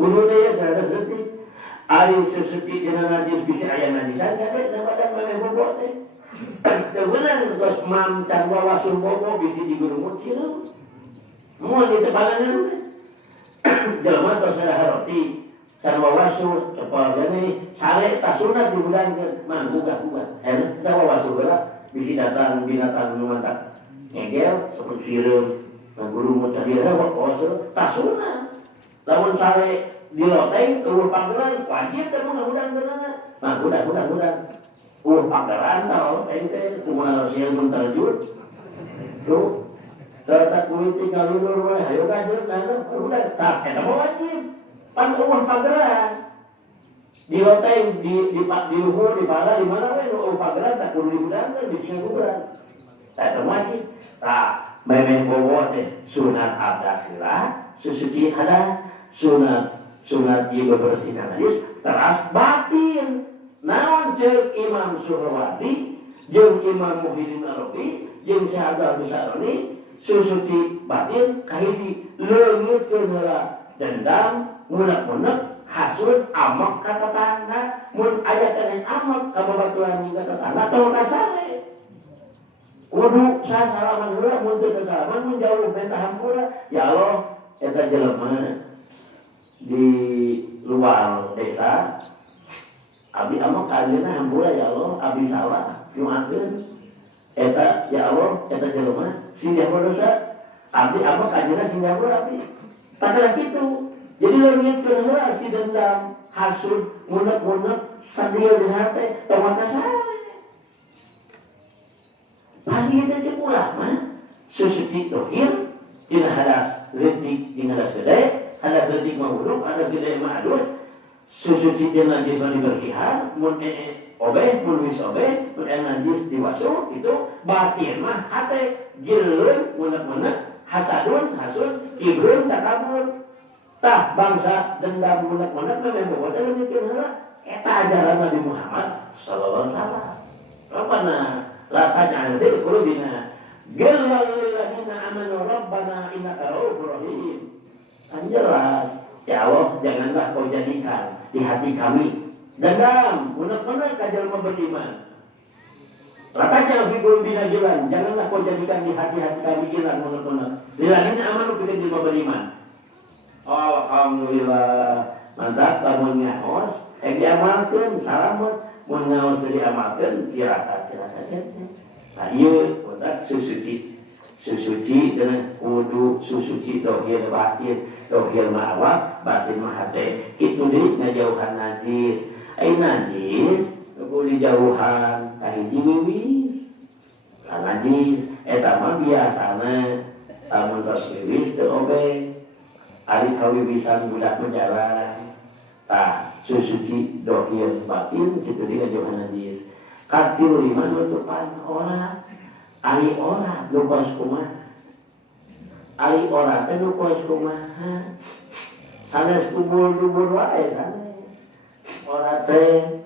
wudu teh tidak ada setik, ari susuci dina najis bisa aya najisan kada nama memang membuat teh. Kebenar terus mam can wawasul bobo bisa digurumut sieu, mau di tepalangan jelema terus ada roti. Can wawasul cepol ini sare tak sunat dihudangkeun man buka-buka enak kita wawasul geura bisi datang binatang nu mantak ngegel seperti sireum guru mun tadi wawasul tak sunat lamun sare diloteng eueuh panggeran wajib teh mun ngudang-ngudang mah budak panggeran tah teh teh kumaha sieun mun terjun tuh tetap kulit kali lur we hayu kanjeun kana budak tak eta mah wajib pan uang pageran di hotel di luhur di pala di mana we uang pageran tak kudu digudang di sini kuburan tak termasuk tak memeh bobo teh sunat abdas heula susuci ada sunat ieu bersih najis teras batin naon ceuk Imam Suhrawardi jeung Imam Muhyiddin Arabi jeung Syekh Abdul Saroni susuci batin kahiji leungitkeun heula dendam munak-munak hasud amak ka tetangga mun aya keneh amak ka babaturan ka tetangga tong kasare kudu sasalaman heula mun teu sasalaman mun jauh benta hampura ya Allah eta jelema di luar desa abdi amak ka anjeunna hampura ya Allah abdi salah nyuakeun eta ya Allah eta jelema singgah dosa abdi amak ka anjeunna singgah abdi takalah kitu. Jadi leungit keunheula si dendam, hasud, munek-munek, sadia di hati, tawaka sare. Pagi kita cek ulama, susuci dohir, dina hadas letik, dina hadas gede, hadas letik mawuduk, hadas gede ma'adus, susuci dina najis bersihan, mun obeh, mun wis obeh, mun najis diwasu, itu batin mah hati, gilun, munek-munek, hasadun, hasud, kibrun, takabur. Tah bangsa dendam munak-munak memang bawa dalam mikir heula eta ajaran Nabi Muhammad sallallahu alaihi wasallam. Rabbana la taj'al fi qulubina ghillan lil ladzina amanu rabbana innaka ra'ufur rahim. Kan jelas, ya Allah janganlah kau jadikan di hati kami dendam munak-munak ka jalma beriman. La taj'al fi qulubina ghillan, janganlah kau jadikan di hati-hati kami ghillan munak-munak. Lil ladzina amanu ka jalma beriman. Alhamdulillah mantap lamun ngaos diamalkeun salamet mun ngaos teu diamalkeun ciraka teh nah ieu utak susuci dengan wudu susuci dohir batin dohir ma'awak batin mahate kitu deui ngajauhan najis ai najis kudu dijauhan kahiji wiwis najis eta mah biasana lamun tos wiwis teu obeng ari kawiwisan budak berjalan tah susuci dohir batin kitu dia jauhan najis katilu lima nutupan orang ari ora nu kos kumaha ari ora teh nu kos kumaha sanes kubur-kubur wae sanes ora teh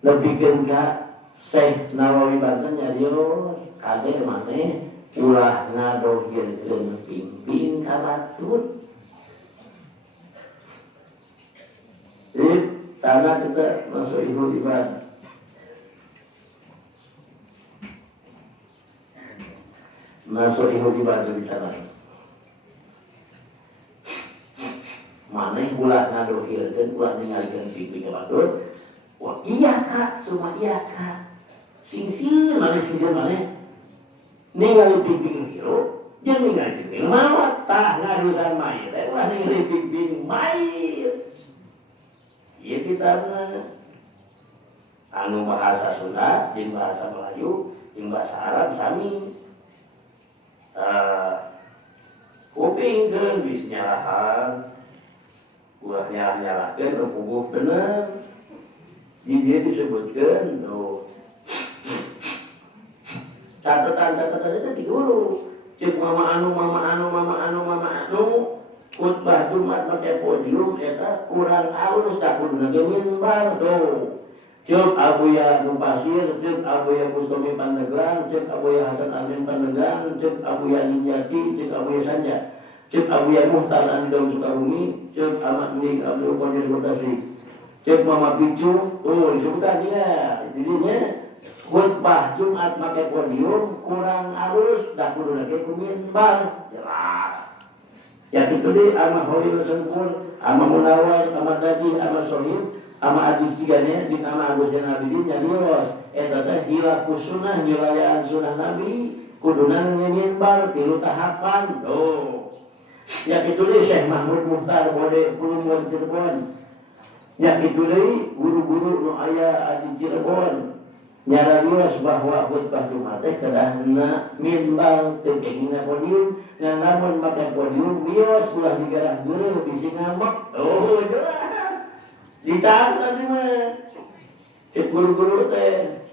lebihkeun ka Syekh Nawawi Banten nyarios kade maneh ulah ngadohirkeun pimpin ka batur. Jadi tanah kita masuk ibu ibadah. Masuk ibu ibadah bicara. Maneh ulah ngadohirkeun ulah ningalikeun pimpin ka batur. Wah iya kak, semua iya kak. Sing maneh ningali pimpin hiro, jeung ningali pimpin mawat tah ngadusan mayit. Ulah ningali pimpin mayit. Ieu kitabna anu bahasa Sunda jeung bahasa Melayu jeung bahasa Arab sami. Kupingkeun bis nyalahan, ulah nyalakeun puguh bener. Di dia disebutkan tuh catatan itu di guru cek mama anu khutbah Jumat pakai podium eta kurang alus tak kudu ge minbar tuh cek Abuya Pasir, cek Abuya Bustami Pandeglang, cek Abuya Hasan Amin Pandeglang, cek Abuya Ninjati, cek Abuya Sanja, cek Abuya Muhtar Andom Sukabumi, cek Ahmad Ning Abdul Qadir Bekasi, cek Mama Picu, disebutkan dia, jadinya khutbah Jumat pakai podium kurang halus, dah kudu lagi kuminbar, jelas. Ya itu deh, ama Holil Sengkur, ama Munawar, ama Dadi, ama Sohib, ama Adis Tiganya, di nama Agus Janabidin, nyarios, teh hilafus sunnah, nyilayaan sunnah Nabi, kudunan ngeminbar, tilu tahapan, tuh. Ya itu deh, Syekh Mahmud Muhtar, Bode, Pulungan Cirebon. Ya itu deh guru-guru nu aya di Cirebon nyararios bahwa khutbah Jumat teh kedahna minbar teu kengina podium ngan lamun make podium bios ulah digarah geureuh bisi ngamek. Oh jelas dicatat tadi mah cek guru-guru teh.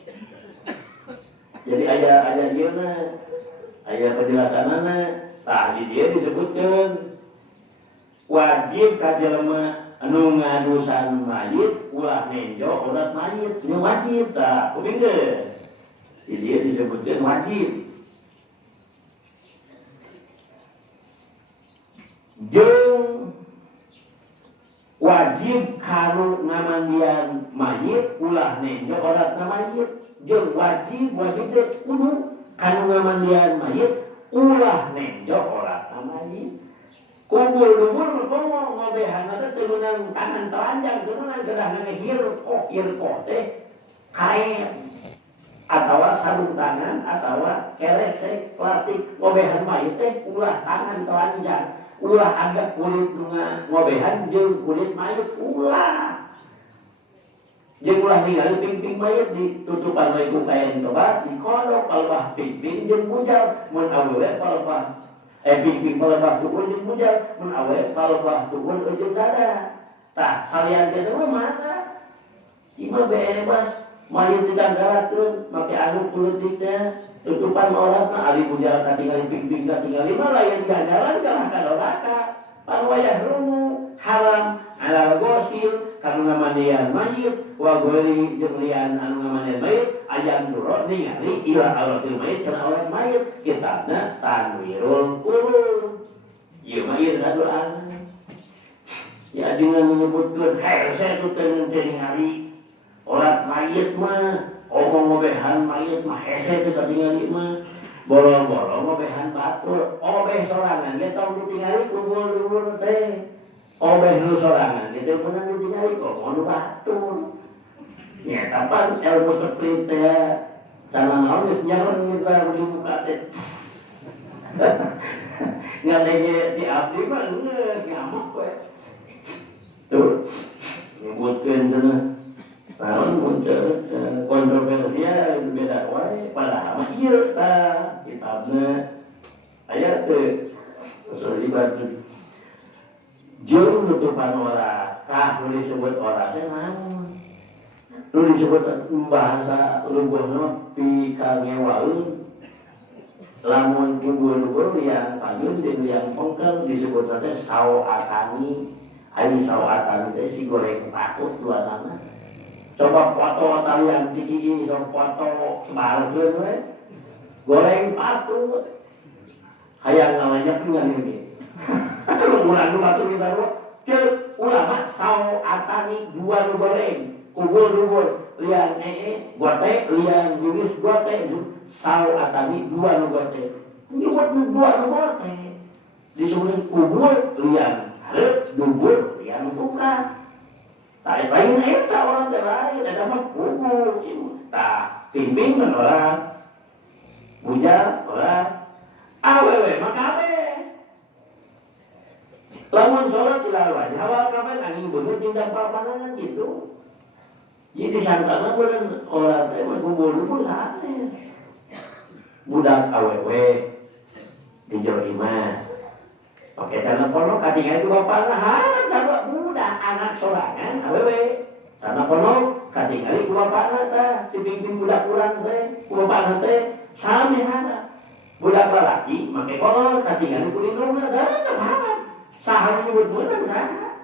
Jadi aya dieuna aya penjelasanana tah di dieu disebutkeun wajib ka jelema anu ngadusan mayit ulah nenjo urat mayit nu wajib tak kuping teh dia disebutkan wajib jeung wajib kanu ngamandian mayit ulah nenjo urat mayit jeung wajib teh kudu kanu ngamandian mayit ulah nenjo urat mayit. Kubur-kubur komo ngobehan ada turunan tangan telanjang turunan kedah ngehir kok teh kain atau sarung tangan atau keresek plastik ngobehan mayit teh ulah tangan telanjang ulah agak kulit ngobehan jeung kulit mayit ulah jeung ulah ningali ping-ping mayit ditutupan wae ku kain tobat dikodok palbah ping-ping jeung bujal mun awewe palbah ping-ping palebah tukun jeung bujal mun awewe palebah tukun jeung dada tah salian teh mah mana imah bebas mayit digandarakeun make anu peuletik teh tutupan auratna ali bujal katingali ping-ping katingali mah lain ganjaran kalah kadoraka pan wayah rungu haram halal gosil kanu ngamandian mayit wa gori jeung lian anu ngamandian mayit ayam duro ningali ila auratil mayit kana aurat mayit kitabna tanwirul qulub ieu mah ieu doa ya dengan menyebutkeun herse tu teu ningali aurat mayit mah omong ngobehan mayit mah hese teu katingali mah bolong-bolong ngobehan batur obeh sorangan ge tong ditingali kumpul-kumpul teh obeh nu sorangan gitu pernah ditinggali kok mau batur ya kapan ilmu split teh cara naon geus nyaron mitra di muka teh ngadenge di abdi mah geus ngamuk we tuh nyebutkeun cenah naon muncul kontroversial beda wae padahal mah ieu tah kitabna aya teu usul ibadah jeung nutupan ora kah nu disebut ora teh naon nu disebut bahasa luguhna pikangewaeun lamun kubur-kubur yang payun jeung yang pongkel disebut teh sawatani. Ari sawatani teh si goreng patut duanana. Coba foto talian ciki sok foto sebarkeun we. Goreng patut. Hayang ngalanya pingan ieu. Urang nu batur di sarua. Ceuk ulama sawatani dua nu goreng. Kubur liang gote liang juris gote sawatani dua nu gote. Ini buat dua nu gote. Disuruh kubur liang hareup dubur liang buka. Lain eta orang lain ada mah kubur. Tah pimpin kan orang. Bujar orang. Awewe mah kabeh. Lamun sholat tilawah, hawa kabeh angin bener tindak papanangan gitu. Jadi sangkana bener orang teh mah kubur hane. Budak awewe di Jawa Timur. Oke, sana pono katingan itu bapana harang sama budak anak sorangan awewe. Sana pono katingan itu bapana teh si pimpin budak kurang teh, bapana teh sami hana. Budak lelaki make kolor katingan itu lindungna dah harang. Saha nyebut beunang saha.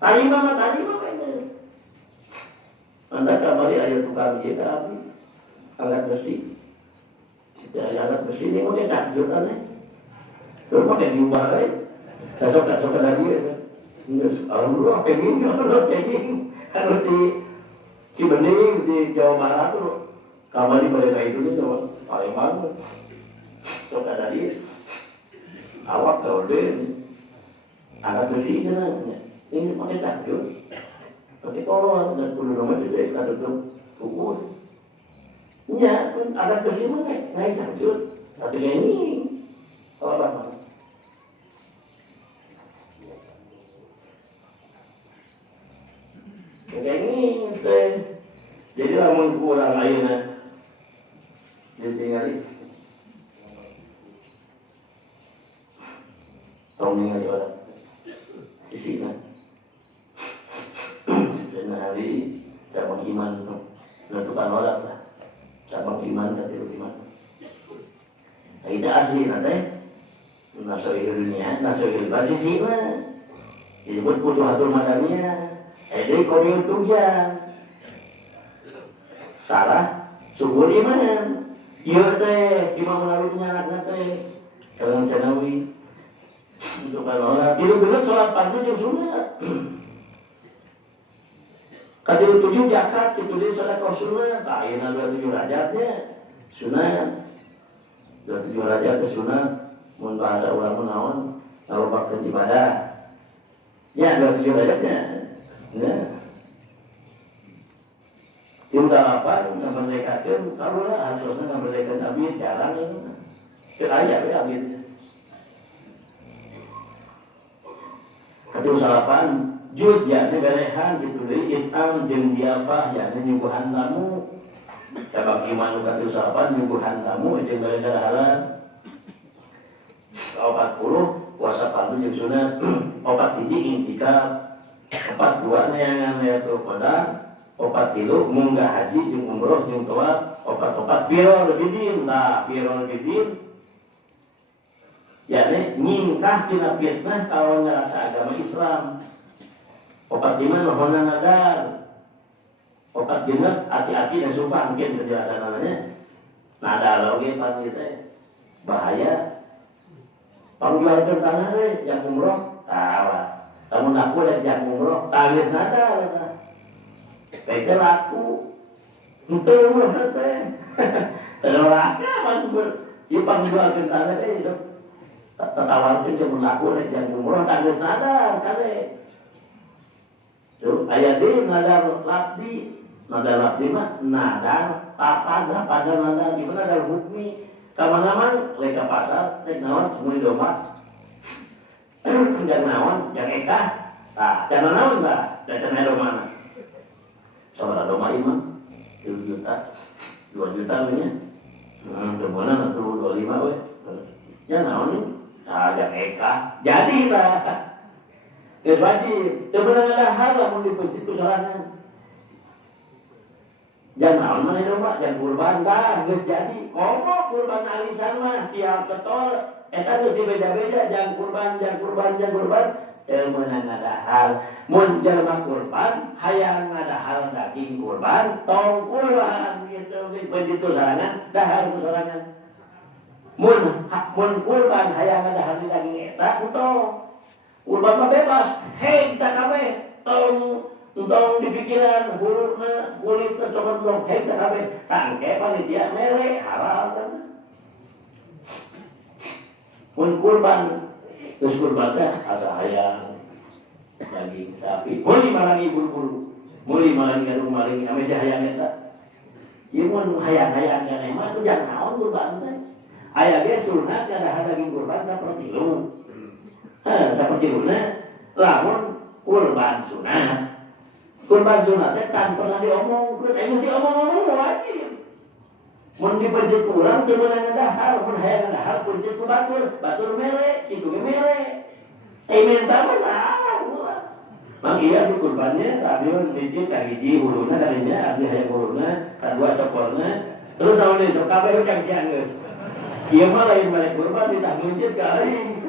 Tarima bener. Anda kamari aya tukang ieu teh angkat besi. Kita angkat besi ini mungkin takjub aneh. Terus pakai diubah besok dari dia. Alhamdulillah pengen kalau di Cibening di Jawa Barat tuh kamari mereka itu coba paling bagus. Sok dari awak gauden angkat besi cenah ini pakai takjub. Tapi kalau dan kudu nomor itu kita tutup ukur. Ya, angkat besi mah naik takjub. Tapi ini apa? Kayak ini teh. Jadi lamun kurang ayeuna ditinggali. Tong ningali orang. Sisina. Hari cabang iman tuh. Menentukan orang lah. Cabang iman dan tidak iman. Tidak asli nanti. Nasohil dunia, nasohil basisina. Disebut Futuhatul Madaniyah. Jadi komiun tujuan salah subur iman. Iya teh Imam Nawawi nyalahna teh dengan Senawi untuk orang tilu-tilu sholat fardu jeung sunat. Kadieu 7 zakat ditulis sholat sunat, ayeuna 27 rajabnya sunat. 27 rajab teh sunat, mun bahasa urang naon ngarupakeun ibadah. Ya 27 rajabnya. Ya. Tinggal apa? Ngamerdekakeun kalau lah harusnya ngamerdekakeun abid jarang itu. Keraya we abid. Katu salapan jud yakni berehan ditulis itam jeung diafah yakni nyuguhan tamu. Cabang iman katu salapan nyuguhan tamu jeung berehan halan. 40 puasa fardu jeung sunat. 4 intikaf. 42 neangan Lailatul Qadar. 43 munggah haji jeung umroh jeung tawaf. 44 birrul bidin. Nah, birrul bidin yakni nyingkah tina fitnah kalau ngarasa agama Islam. 45 nuhona nadar. 46 hati-hati dan sumpah mungkin penjelasan namanya. Nadar oge pan teh bahaya. Pangjualkeun tanah we yang umroh tawaf. Tamun aku dan yang umroh tangis nada lah. Baiknya laku. Itu umroh teh. Terlaka mantur. Ieu pangjualkeun tanah teh tatawarkeun jeung laku dan yang umroh tangis nada kale. Tuh aya di nadar labdi. Nadar labdi mah nadar papada pada nadar gimana nadar hukmi. Kaman-kaman leka pasar teh naon muli domba. Jangan naon, jangan eka. Nah, jangan naon bah, jangan ada mana. Soalnya domba imam, 2 juta, 2 juta punya. Kemudian itu 25 we. Ya naon nih, jangan eka. Jadi lah. Wajib. Sebenarnya ada hal yang mau dibenci kesalahan. Jangan mana coba, jangan kurban dah, geus jadi. Komo kurban alisan mah tiap setol, eta geus dibeda-beda, jangan kurban. Meunang ngadahar, mun jelema kurban, hayang ngadahar daging kurban, tong kurban gitu, begitu sorangan, dahar sorangan. Mun kurban hayang ngadahar daging eta, entong. Kurban mah bebas, hei kita kabeh, tong di pikiran, hurufna, kulitna, cokot blok, hei kita kabeh, tangke panitia mere, halal kan. Mun kurban, terus kurban teh asa hayang daging sapi, muli malangi buru-buru, muli malangi anu malangi ame teh hayang eta. Ieu mun hayang-hayang kana mah tuh jangan naon kurban teh. Aya ge sunat ngadahar daging kurban saperti lu. Saperti luna, lamun kurban sunat. Kurban sunat teh tan pernah diomongkeun, aya diomong-omong wajib. Mun dipeujit ku urang teu meunang ngadahar, mun hayang ngadahar peujit ku batur mere, kitu ge mere. Minta mah salah ulah. Mang iya di kurbannya tadi hiji ka hiji huluna kadinya abdi hayang huluna, kadua cokorna, terus naon deui sok kabeh kang siang geus. Ieu mah lain balik kurban ditah muncit ka aing.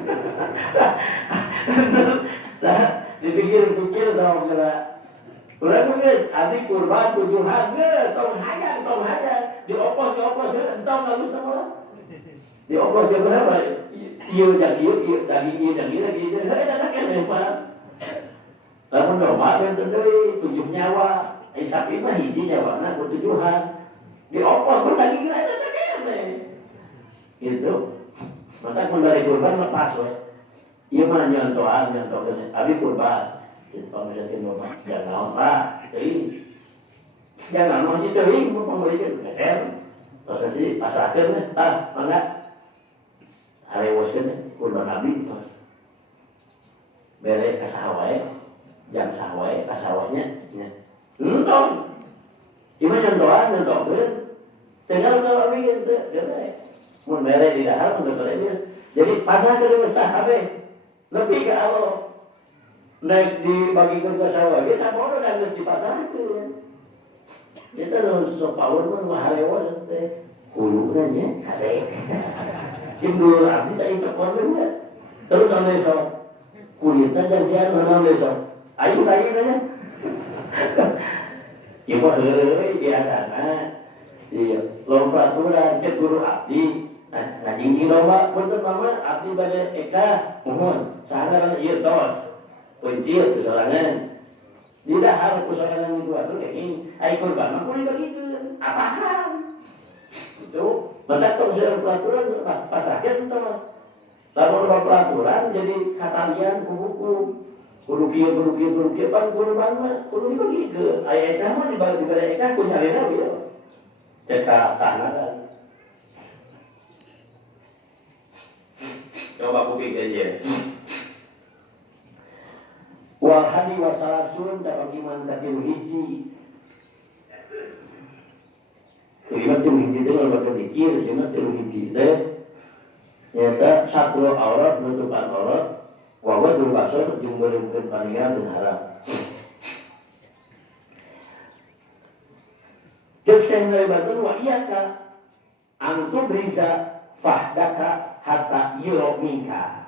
Nah, dipikir-pikir sama geura. Urang geus abdi kurban tujuhan geus tong hayang. Diopos entong geus tah. Diopos ge berapa? Ieu daging lagi. Enak kan Pak. Lamun domba benten deui 7 nyawa. Sapi mah hiji nyawana ku tujuhan. Diopos ku daging enak kan. Gitu. Maka mun bari kurban lepas we. Ieu mah nyontokeun abi kurban. Cit pamisakeun domba. Jangan naon Pak. Teuing. Jangan mau teuing mun pamulikeun geser. Terus si pasakeun we. Mangga harewoskeun kurban abdi tos. Bere ka saha wae, jam saha wae ka sawahnya nya. Tos. Ieu mah nyontokeun. Tinggal ka abdi teh geus. Mun bere di dahar mun bere. Jadi pasakeun geus tah kabeh. Nepi ka Allah. Naik dibagikeun ka sawah ge sapodo da geus dipasahkeun. Kita nu sok paur mah harewos teh. Kuluna nya kade. Indul abdi tak insok korban ya. Terus anu esok kulitnya jangan sian anu esok. Ayo aja. Ieu mah heueuy biasana. Ieu lomba peraturan cek guru abdi. Nah tinggi lomba punten mama abdi bade eka mohon saha ieu tos. Pencil sorangan. Di dahar ku sorangan itu atuh geuning. Ai kurban mah kudu bagikeun. Apaan? Itu maka tong seueur peraturan pasahkeun tos. Lamun peraturan jadi katalian ku hukum. Kudu kieu pan kurban mah kudu dibagikeun. Aya eta mah dibagi eka ku nyalena ieu. Cek ka tanah. Coba ku pikeun ye. Wal hadi wasalasun cabang iman katilu hiji. Kelima tilu hiji teh kalau bakal dikir, cuma tilu hiji teh nyata satu aurat nutupan aurat, wawa dulu basor jumbeurkeun paningan dan haram. Cek senai batun wa iyaka antu berisa fahdaka hatta yuro minka.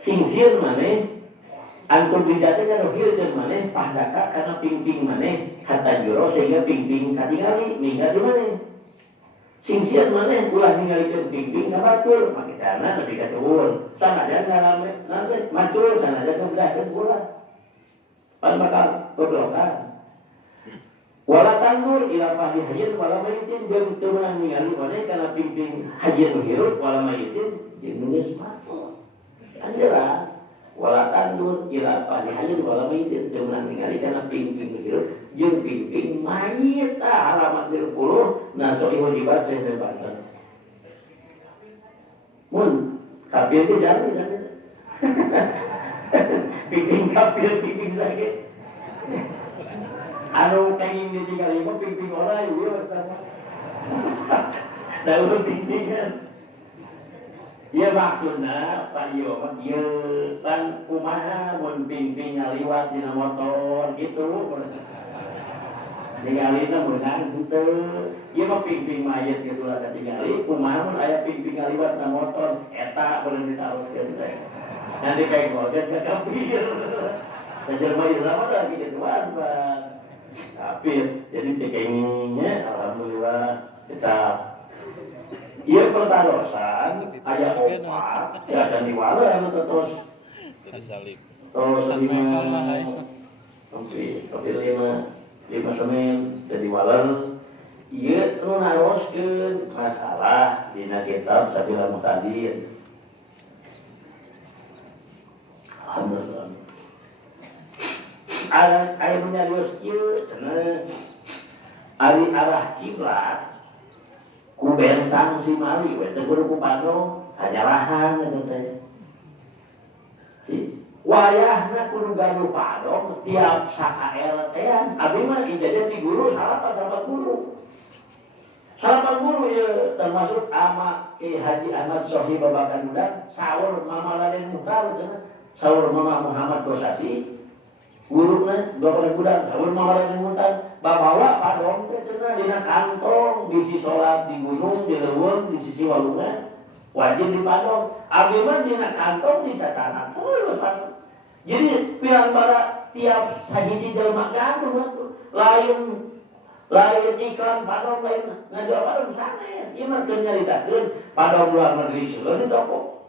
Singsir maneh antum bijatnya rohir dan maneh pahdaka karena ping maneh hatta yuro sehingga ping katingali mingga di maneh. Singsian maneh ulah ningalikeun ping kabatur make cara nepi ka tuhun. Sanajan ngarame nanti macul sanajan ngedahkeun ulah. Pan bakal goblokan. Wala tandur ila fahdi hayyin wala mayitin jeung teu meunang ningali maneh kana ping hayyin hirup wala mayitin jeung geus mati. Jelas. Wala tandur ila fahdi hayyin wala mayitin teu meunang ningali kana ping hirup jeung ping mayit halaman 30 nasoihul ibad saya Banten. Mun kafir teh jangan sana. Ping kafir ping sakit. Anu kenging ditinggali mah ping ora ieu sama. Da urang ping-pingan. Ieu maksudna Pak Ieu mah ieu kan kumaha mun ping ngaliwat dina motor gitu. Tingalina menang itu, ia mah ping-ping mayat ke surat tingali, kumaha mun aya ping-ping ngaliwat na motor, eta boleh ditaruhkeun teh. Nanti kayak godet ke kafir. Jelema Islam lagi ketuaan Pak. Kafir. Jadi tekengnya alhamdulillah kita ieu pertarosan aya opat, ya dan diwale anu terus. Terus lima, oke lima Senin jadi waler iya nu naroskeun masalah dina kitab Sabilul Muhtadin. Alhamdulillah. Aya nu nyarios ieu cenah ari arah kiblat ku bentang si Mali we teh kudu ku padong hanyarahan eta teh. Wayahna kudu gaduh padong tiap sakael tean abi mah ijazah ti guru salapan guru ya termasuk ama Haji Ahmad Sohi Babakan Muda sahur Mama Raden Muhtar sahur Mama Muhammad Gosasi guruna Babakan Muda sahur Mama Raden Muhtar bawa padong teh cenah dina kantong bisi salat di gunung di leuweung di sisi walungan wajib dipadong abi mah dina kantong dicacaran terus padong. Jadi pirang bara tiap sahiji jelema gantung lain iklan padong lain ngajual padong sanes. Ieu mah teu nyaritakeun padong luar negeri seueur di toko.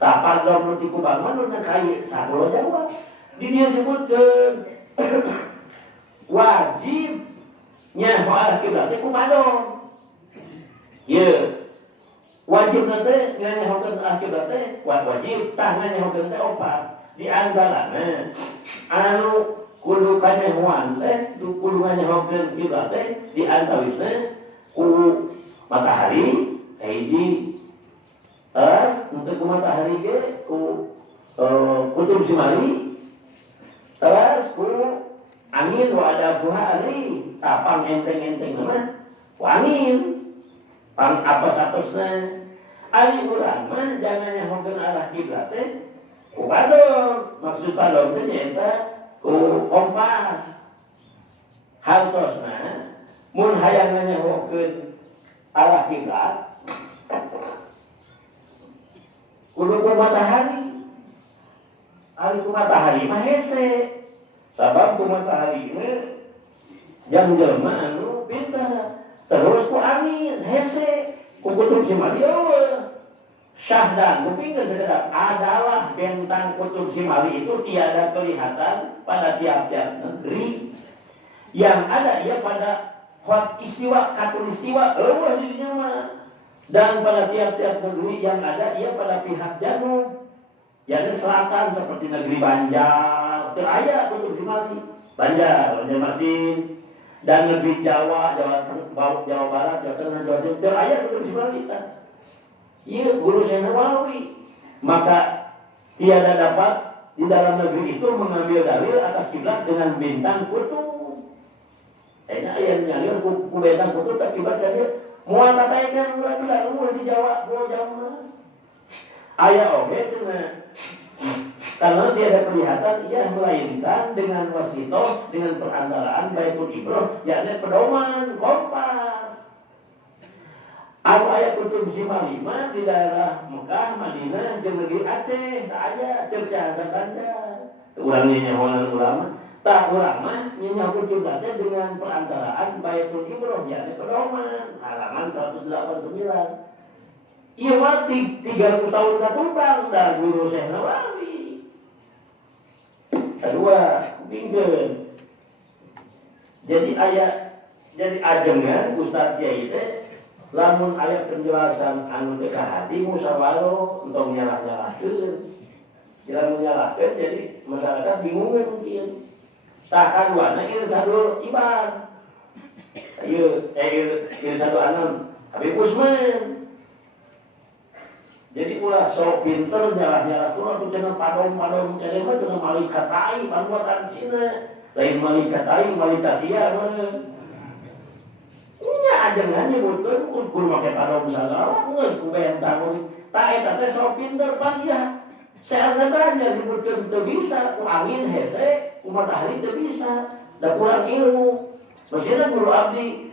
Tah padong nu ti Kubangan nu kai sapulo Jawa. Di dieu sebutkeun wajib nya moal kiblat teh ku padong. Ieu wajib teh nganyahokeun kiblat teh wajib tah nganyahokeun teh opat. Di antaranya anu kudu kanyahoan teh kudu nganyahokeun kiblat teh di antawisna ku matahari hiji terus untuk ku matahari ge ku kutub Simali terus ku angin wa ada buhari tapang enteng-enteng mah ku angin pang apes-apesna ari urang mah jangan nyahokeun arah kiblat teh ku padong, maksud padong itu nyata ku kompas hartosna mun hayang nyahokeun arah kiblat kudu ku matahari ari ku matahari mah hese sabab ku matahari mah jang jelema anu pintar terus ku angin hese ku kutub Simali eueuh syahdan kupingkeun sekedap adalah bentang kutub Simali itu tiada kelihatan pada tiap-tiap negeri yang ada ia pada khot istiwa katulistiwa eueuh dirinya mah dan pada tiap-tiap negeri yang ada ia pada pihak janub yakni selatan seperti negeri Banjar teu aya kutub Simali Banjarmasin dan negeri Jawa Barat Jawa Tengah Jawa Timur teu aya kutub Simali iya guru saya Nawawi maka tiada dapat di dalam negeri itu mengambil dalil atas kiblat dengan bintang kutub. Ayat nyalir ku bintang kutub tak kiblat dia mual tataikan ulah di Jawa pulau Jawa. Ayat oke cenah karena tiada kelihatan ia melainkan dengan wasitoh dengan perantaraan Baitul Ibroh yakni pedoman kompas. Aku ayat kutub Simali mah di daerah Mekah, Madinah, jeung negeri Aceh, tak aya cek Syahsan Bandar. Urang nyahoan ulama, tak urang mah nyaho kiblatnya dengan perantaraan Baitul Ibroh yakni pedoman halaman 189. Ieu mah 300 tahun katumpang dari guru Syekh Nawawi. Kedua, kupingkeun. Jadi ajengan Ustaz Kiai teh lamun aya penjelasan anu teu kahadi musyawarah untuk nyalah-nyalahkeun. Bila menyalahkeun jadi masyarakat bingung mungkin. Tah kaduana ieu sadul iban. Ieu sadul anom Habib Usman. Jadi ulah sok pinter nyalah-nyalah kulo atuh cenah padong-padong jadi mah cenah malaikat tai panuatan sina. Lain malaikat tai malaikat sia mah. Nya ajengan nyebutkeun kudu make padong sagala geus ku bentang ta eta teh sok pinter pan ieu seasa saja nyebutkeun teu bisa ku angin hese ku matahari teu bisa da kurang ilmu Maksudnya guru abdi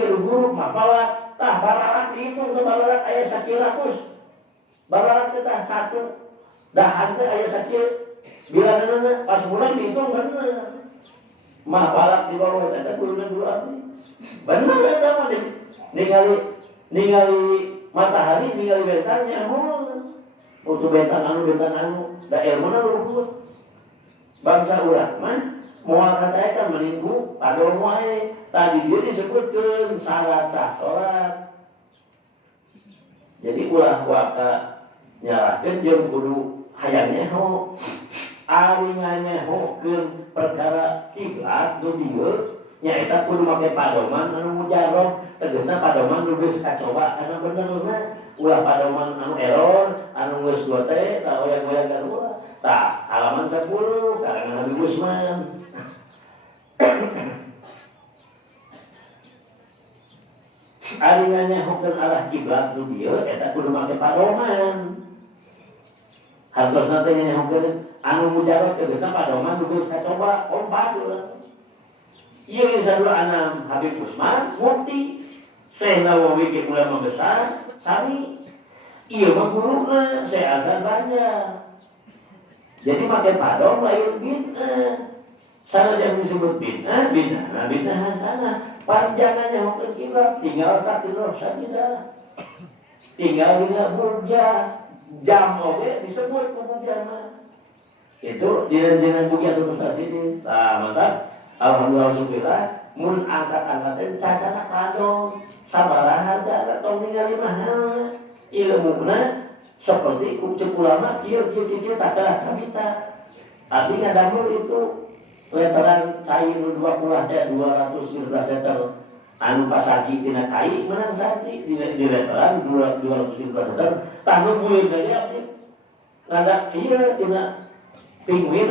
ke guru mapalat, tah bararak dihitung ke bararak aya sakiratus, bararak teh tah satu, dahan teh aya sakir, bilanana pas bulan dihitung bener, mapalat di bawah teh guru abdi, bener eta mah ningali matahari, ningali bentangnya, untuk bentang anu, da ilmuna luhur, bangsa urang mah moal katakan meninggu padomo wae tadi dia disebutkeun syarat sah salat. Jadi ulah waka nyarahkeun jeung kudu hayang nyeho ari nganyehokeun perkara kiblat nu dieu nyaeta kudu make padoman anu mujarab tegasna padoman nu geus kacoba kana benerna ulah padoman anu error anu geus gote tah goyang-goyang kadua tah halaman 10 karangan Habib Usman. Ari nganyehokeun arah kiblat nu dieu eta kudu make padoman. Hartosna teh nganyehokeun anu mujarab tegasna padoman nu geus kacoba kompas urang. Ieu Irsyadul Anam Habib Usman mufti Syekh Nawawi ge ulama besar sami. Ieu mah guruna Syekh Hasan Banjar. Jadi pakai padom lain bid'ah. Sana yang disebut bid'ah hasanah. Panjangannya hukum kiblat tinggal takdirah sajidah. Tinggal juga burja. Jam oke disebut kemudian itu dinan bukian itu besar sini. Nah mantap. Alhamdulillah mun angkat-angkatin cacana kado sabaraha harga atau ningali mahal ilmuna seperti kucuk ulama kieu tak kalah kabita. Artinya damur itu leteran cai nu 20 teh 215 meter anu pasagi tina cai menang santri di leteran 215 meter tanu buleun teh abdi rada ieu tina pingwin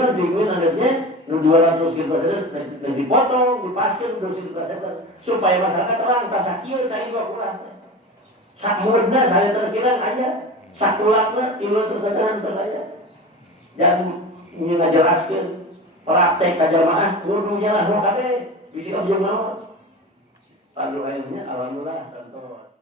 adanya nu 215 meter dipotong dipaskeun 215 meter supaya masyarakat terang pasakieu cai 20 teh sakmudna saya terkirang aya sakulakna ieu tersedahan saya dan ngajelaskeun praktek kajamaah kudu nyala kabeh bisi objek mawon. Alhamdulillah alhamdulillah contoh